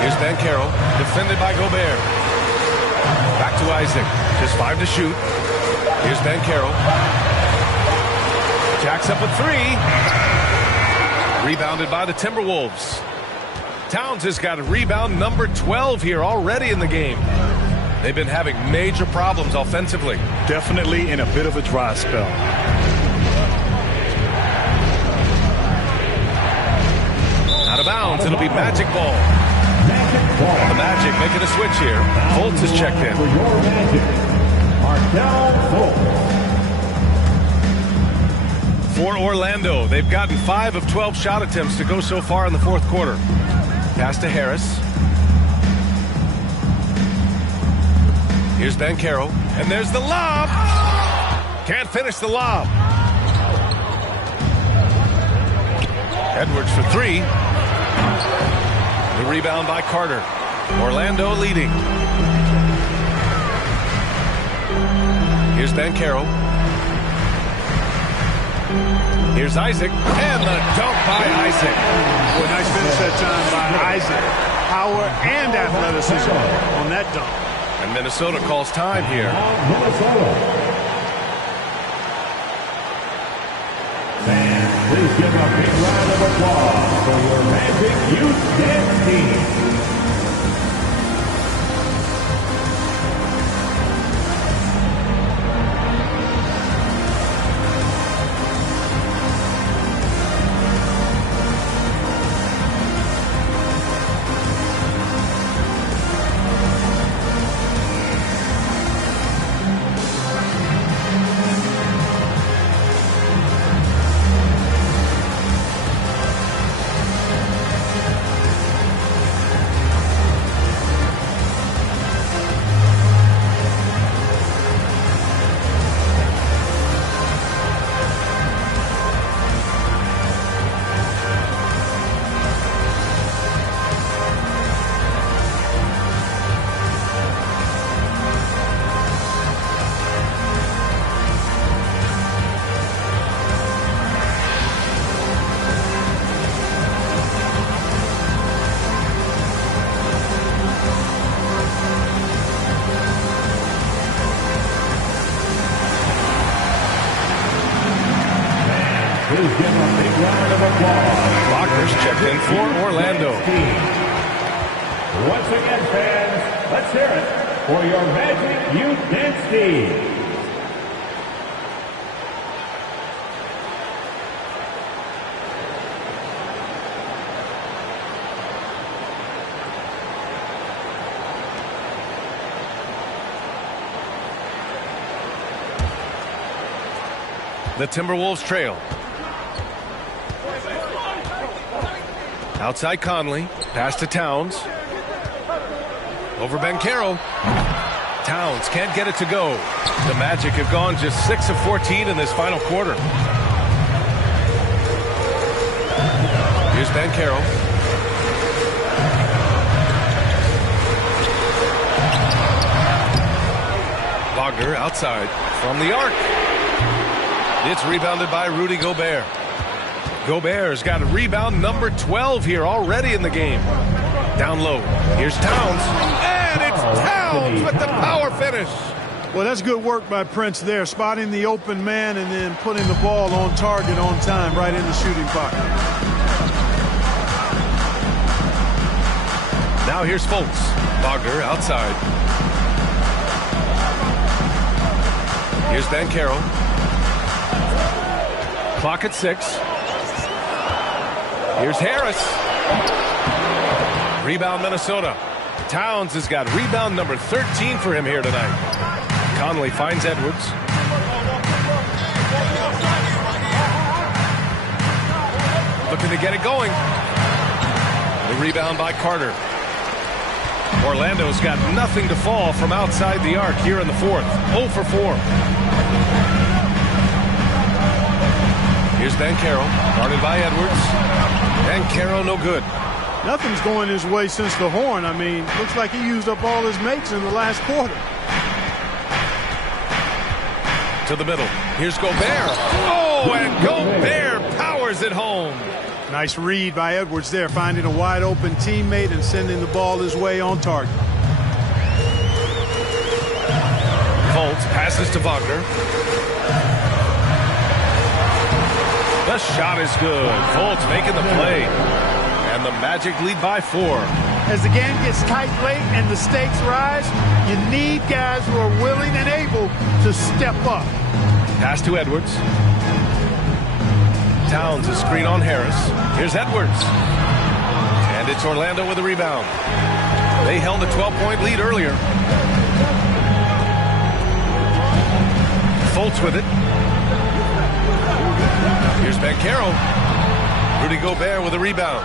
Here's Banchero, defended by Gobert. Back to Isaac. Just 5 to shoot. Here's Banchero. Jacks up a 3. Rebounded by the Timberwolves. Towns has got a rebound number 12 here already in the game. They've been having major problems offensively. Definitely in a bit of a dry spell. Out of bounds, it'll be Magic ball. The Magic making a switch here. Fultz is checked in. For your Magic, Markelle Fultz. For Orlando, they've gotten 5 of 12 shot attempts to go so far in the fourth quarter. Pass to Harris. Here's Banchero, and there's the lob. Can't finish the lob. Edwards for 3. The rebound by Carter. Orlando leading. Here's Banchero. Here's Isaac, and the dunk by Isaac. Boy, nice finish that time by Isaac. Power and athleticism on that dunk. And Minnesota calls time here. Minnesota. Fans, please give a big round of applause for your Magic Youth Dance Team. Please give a big round of applause. Lockers checked in for Orlando. Once again, fans, let's hear it for your Magic Youth Dance Team. The Timberwolves trail. Outside Conley. Pass to Towns. Over Banchero. Towns can't get it to go. The Magic have gone just 6 of 14 in this final quarter. Here's Banchero. Wagner outside from the arc. It's rebounded by Rudy Gobert. Gobert's got a rebound number 12 here already in the game. Down low. Here's Towns. And it's Towns with the power finish. Well, that's good work by Prince there, spotting the open man and then putting the ball on target on time right in the shooting pocket. Now here's Fultz. Wagner outside. Here's Banchero. Clock at 6. Here's Harris. Rebound Minnesota. Towns has got rebound number 13 for him here tonight. Conley finds Edwards. Looking to get it going. The rebound by Carter. Orlando's got nothing to fall from outside the arc here in the fourth. 0 for 4. Here's Banchero, guarded by Edwards. Banchero no good. Nothing's going his way since the horn. I mean, looks like he used up all his mates in the last quarter. To the middle. Here's Gobert. Oh, and Gobert powers it home. Nice read by Edwards there, finding a wide open teammate and sending the ball his way on target. Fultz passes to Wagner. The shot is good. Fultz making the play. And the Magic lead by 4. As the game gets tight late and the stakes rise, you need guys who are willing and able to step up. Pass to Edwards. Towns a screen on Harris. Here's Edwards. And it's Orlando with a rebound. They held a 12-point lead earlier. Fultz with it. Here's Banchero. Rudy Gobert with a rebound.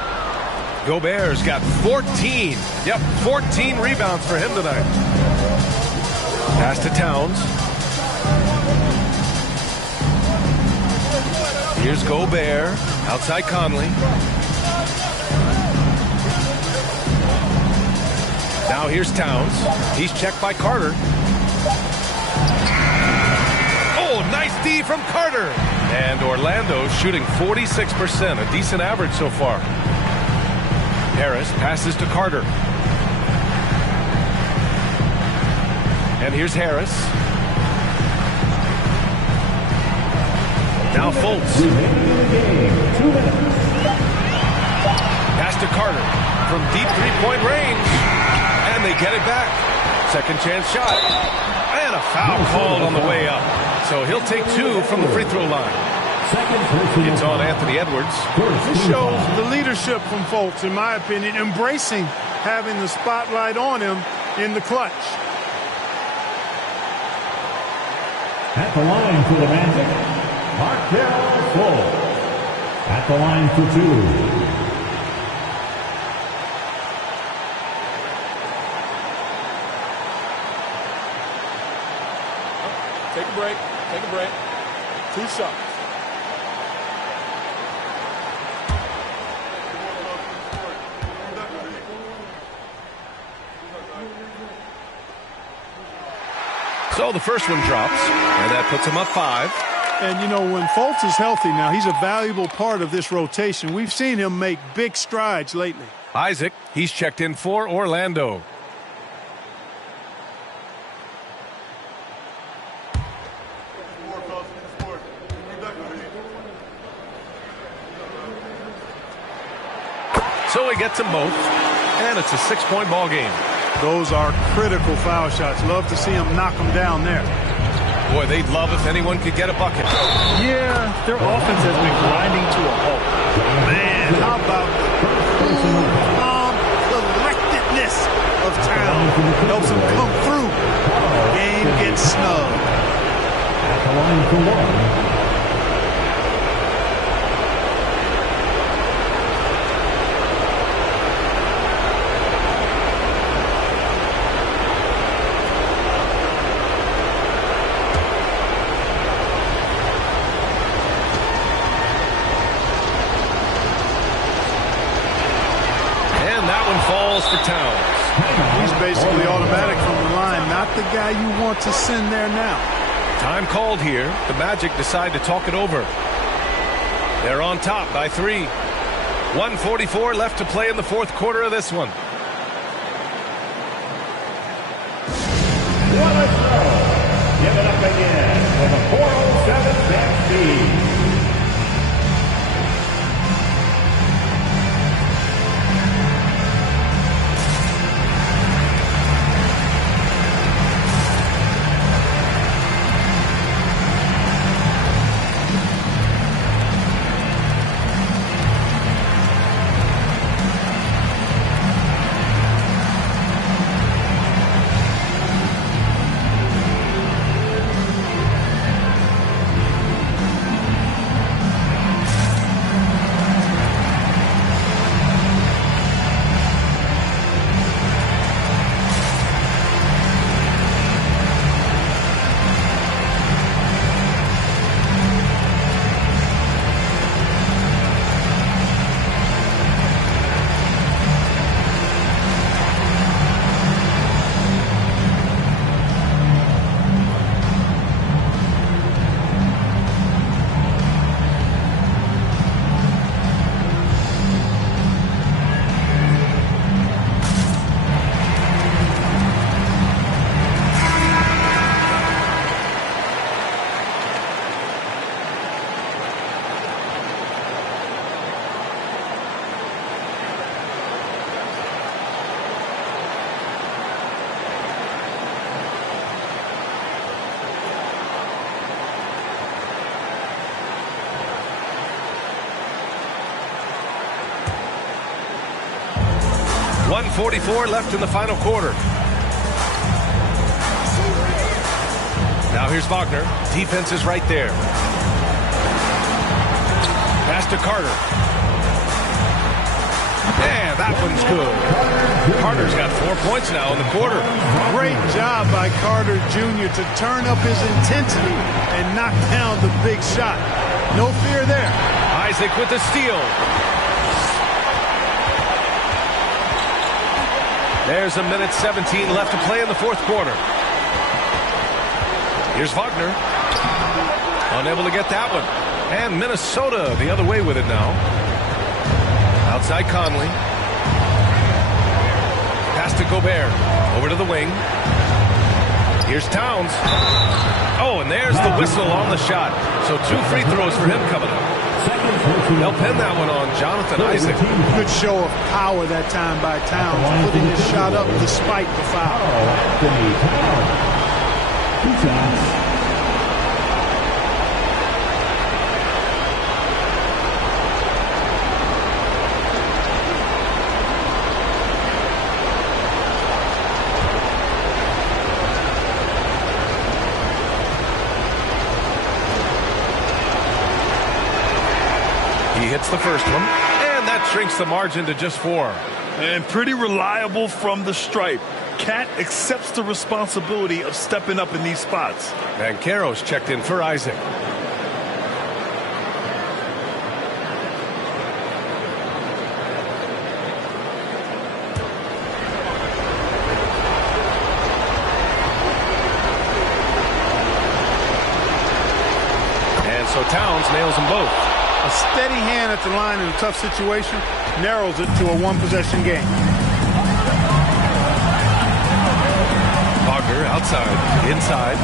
Gobert's got 14. Yep, 14 rebounds for him tonight. Pass to Towns. Here's Gobert. Outside Conley. Now here's Towns. He's checked by Carter. Oh, nice D from Carter. And Orlando shooting 46%, a decent average so far. Harris passes to Carter. And here's Harris. Now Fultz. Pass to Carter from deep three-point range. And they get it back. Second chance shot. And a foul called on the way up. So he'll take 2 from the free throw line. It's on Anthony Edwards. This shows the leadership from Fultz, in my opinion, embracing having the spotlight on him in the clutch. At the line for the Magic, Markelle Fultz. At the line for 2. Take a break. Take a break. 2 shots. So the first one drops, and that puts him up 5. And, you know, when Fultz is healthy now, he's a valuable part of this rotation. We've seen him make big strides lately. Isaac, he's checked in for Orlando. So he gets them both, and it's a 6-point ball game. Those are critical foul shots. Love to see him knock them down there. Boy, they'd love if anyone could get a bucket. Yeah, their offense has been grinding to a halt. Man, how about the calm collectedness of Town helps them come through. Game gets snug. At the line for 1. For Towns. He's basically automatic from the line, not the guy you want to send there now. Time called here. The Magic decide to talk it over. They're on top by 3. 1:44 left to play in the fourth quarter of this one. What a throw! Give it up again for the 407 backseat. 1:44 left in the final quarter. Now here's Wagner. Defense is right there. Pass to Carter. And that one's good. Carter's got 4 points now in the quarter. Great job by Carter Jr. to turn up his intensity and knock down the big shot. No fear there. Isaac with the steal. There's a minute 17 left to play in the fourth quarter. Here's Wagner. Unable to get that one. And Minnesota the other way with it now. Outside Conley. Pass to Gobert. Over to the wing. Here's Towns. Oh, and there's the whistle on the shot. So 2 free throws for him coming up. They'll pin that one on Jonathan Isaac. Good show of power that time by Towns, putting his shot up despite the foul. He hits the first one, and that shrinks the margin to just 4. And pretty reliable from the stripe. Cat accepts the responsibility of stepping up in these spots. Banchero's checked in for Isaac. And so Towns nails them both. A steady hand at the line in a tough situation narrows it to a one-possession game. Wagner outside, inside.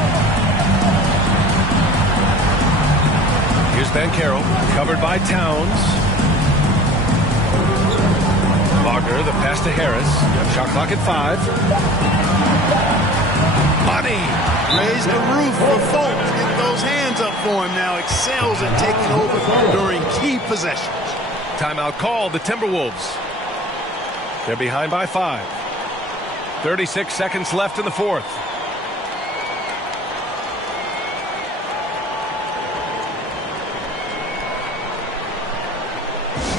Here's Banchero, covered by Towns. Wagner, the pass to Harris. Shot clock at 5. Money. Raise the roof for Fultz. Get those hands up for him now. Excels at taking over during key possessions. Timeout called, the Timberwolves. They're behind by 5. 36 seconds left in the fourth.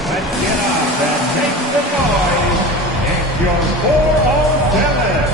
Let's get up and make the noise. It's your 407.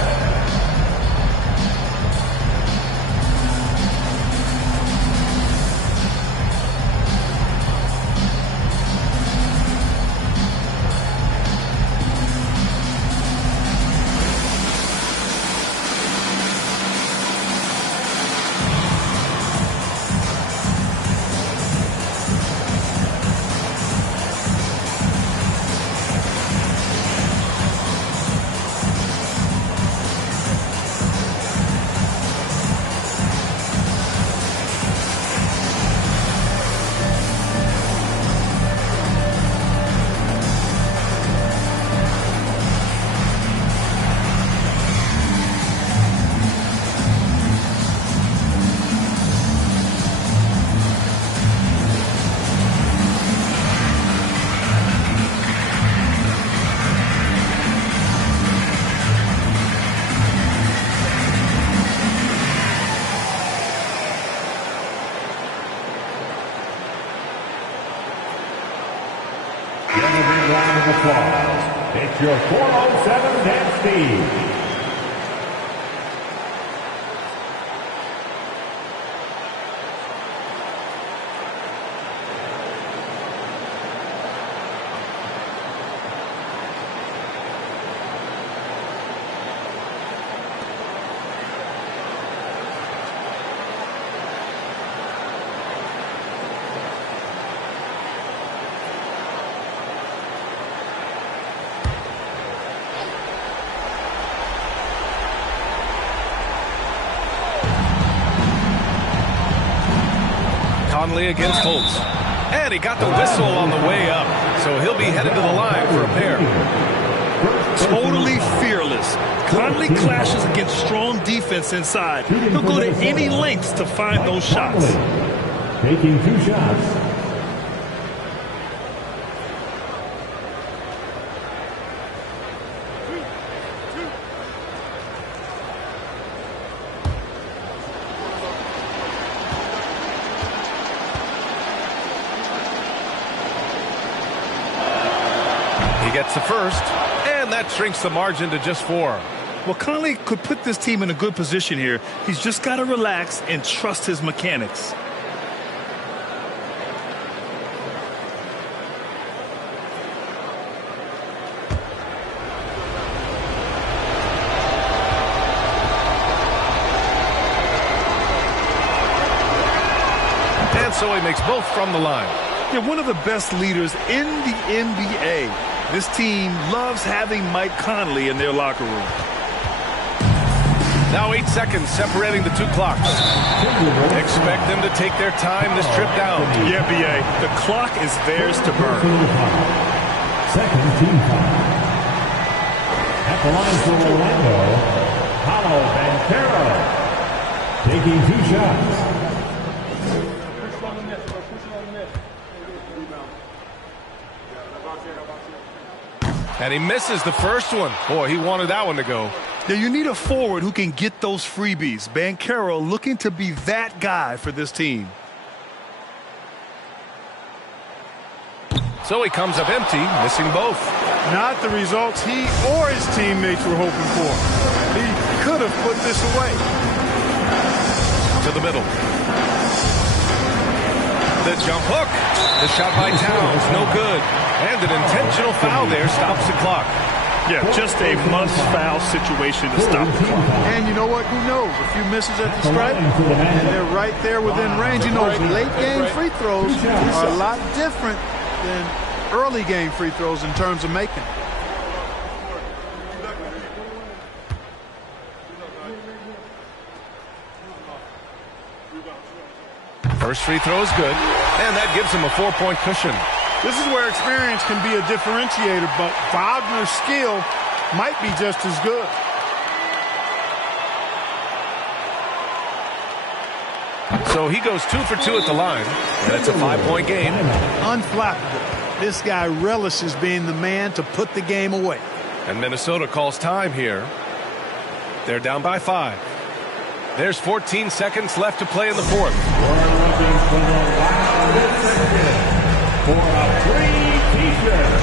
Round of applause. It's your 407 Dan Steve. Conley against Fultz. And he got the whistle on the way up. So he'll be headed to the line for a pair. Totally fearless. Conley clashes against strong defense inside. He'll go to any lengths to find those shots. Taking 2 shots. He gets the first, and that shrinks the margin to just 4. Well, Conley could put this team in a good position here. He's just got to relax and trust his mechanics. And so he makes both from the line. Yeah, one of the best leaders in the NBA. This team loves having Mike Conley in their locker room. Now 8 seconds separating the two clocks. Expect them to take their time this trip down. Yeah, B.A., the clock is theirs to burn. Second team foul. At the line for Orlando, Paolo Banchero taking 2 shots. And he misses the first one. Boy, he wanted that one to go. Yeah, you need a forward who can get those freebies. Banchero looking to be that guy for this team. So he comes up empty, missing both. Not the results he or his teammates were hoping for. He could have put this away. To the middle. The jump hook. The shot by Towns, no good. And an intentional foul there stops the clock. Yeah, just a must-foul situation to stop the clock. And you know what? Who knows? A few misses at the stripe, and they're right there within range. You know, late-game free throws are a lot different than early-game free throws in terms of making. First free throw is good, and that gives him a 4-point cushion. This is where experience can be a differentiator, but Wagner's skill might be just as good. So he goes 2 for 2 at the line, and it's a 5-point game. Unflappable. This guy relishes being the man to put the game away. And Minnesota calls time here. They're down by 5. There's 14 seconds left to play in the fourth. We're looking for the Wild for a free t-shirt.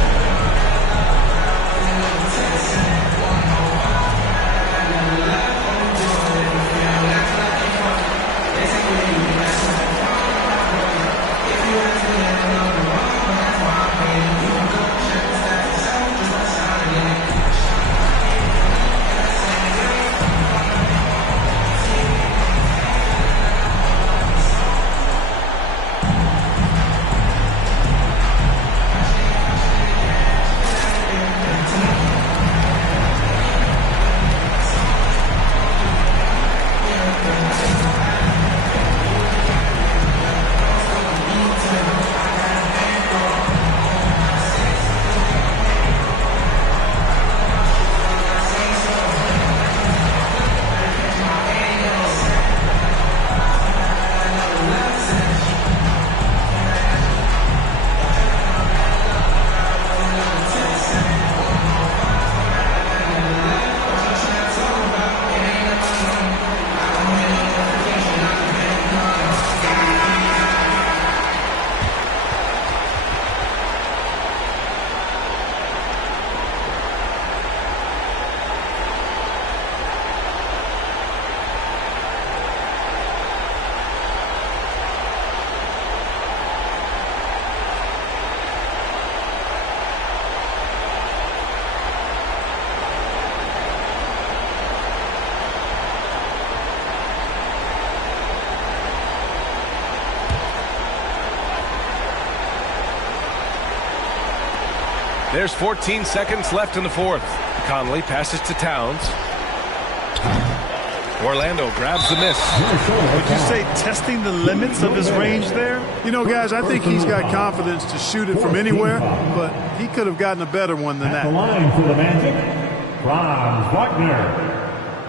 There's 14 seconds left in the fourth. Conley passes to Towns. Orlando grabs the miss. Would you say testing the limits of his range there? You know, guys, I think he's got confidence to shoot it from anywhere, but he could have gotten a better one than At the that. line for the Magic, Franz Wagner.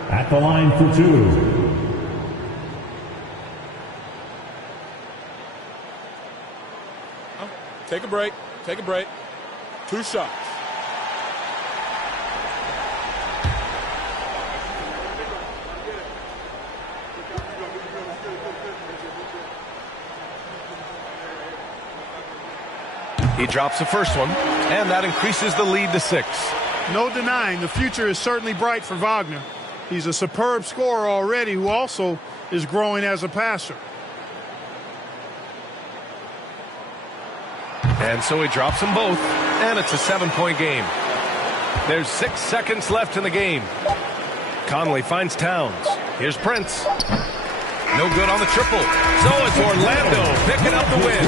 At the line for 2. Take a break. Take a break. 2 shots. He drops the first one. And that increases the lead to 6. No denying, the future is certainly bright for Wagner. He's a superb scorer already who also is growing as a passer. And so he drops them both, and it's a 7-point game. There's 6 seconds left in the game. Conley finds Towns. Here's Prince. No good on the triple. So it's Orlando picking up the win.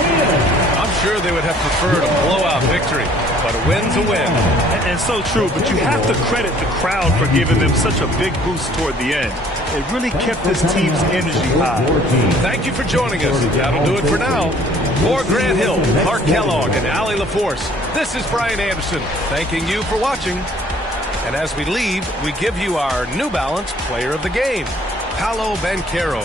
I'm sure they would have preferred a blowout victory, but a win's a win. And so true, but you have to credit the crowd for giving them such a big boost toward the end. It really kept this team's energy high. Thank you for joining us. That'll do it for now. For Grant Hill, Clark Kellogg, and Allie LaForce, this is Brian Anderson thanking you for watching. And as we leave, we give you our New Balance Player of the Game, Paolo Banchero.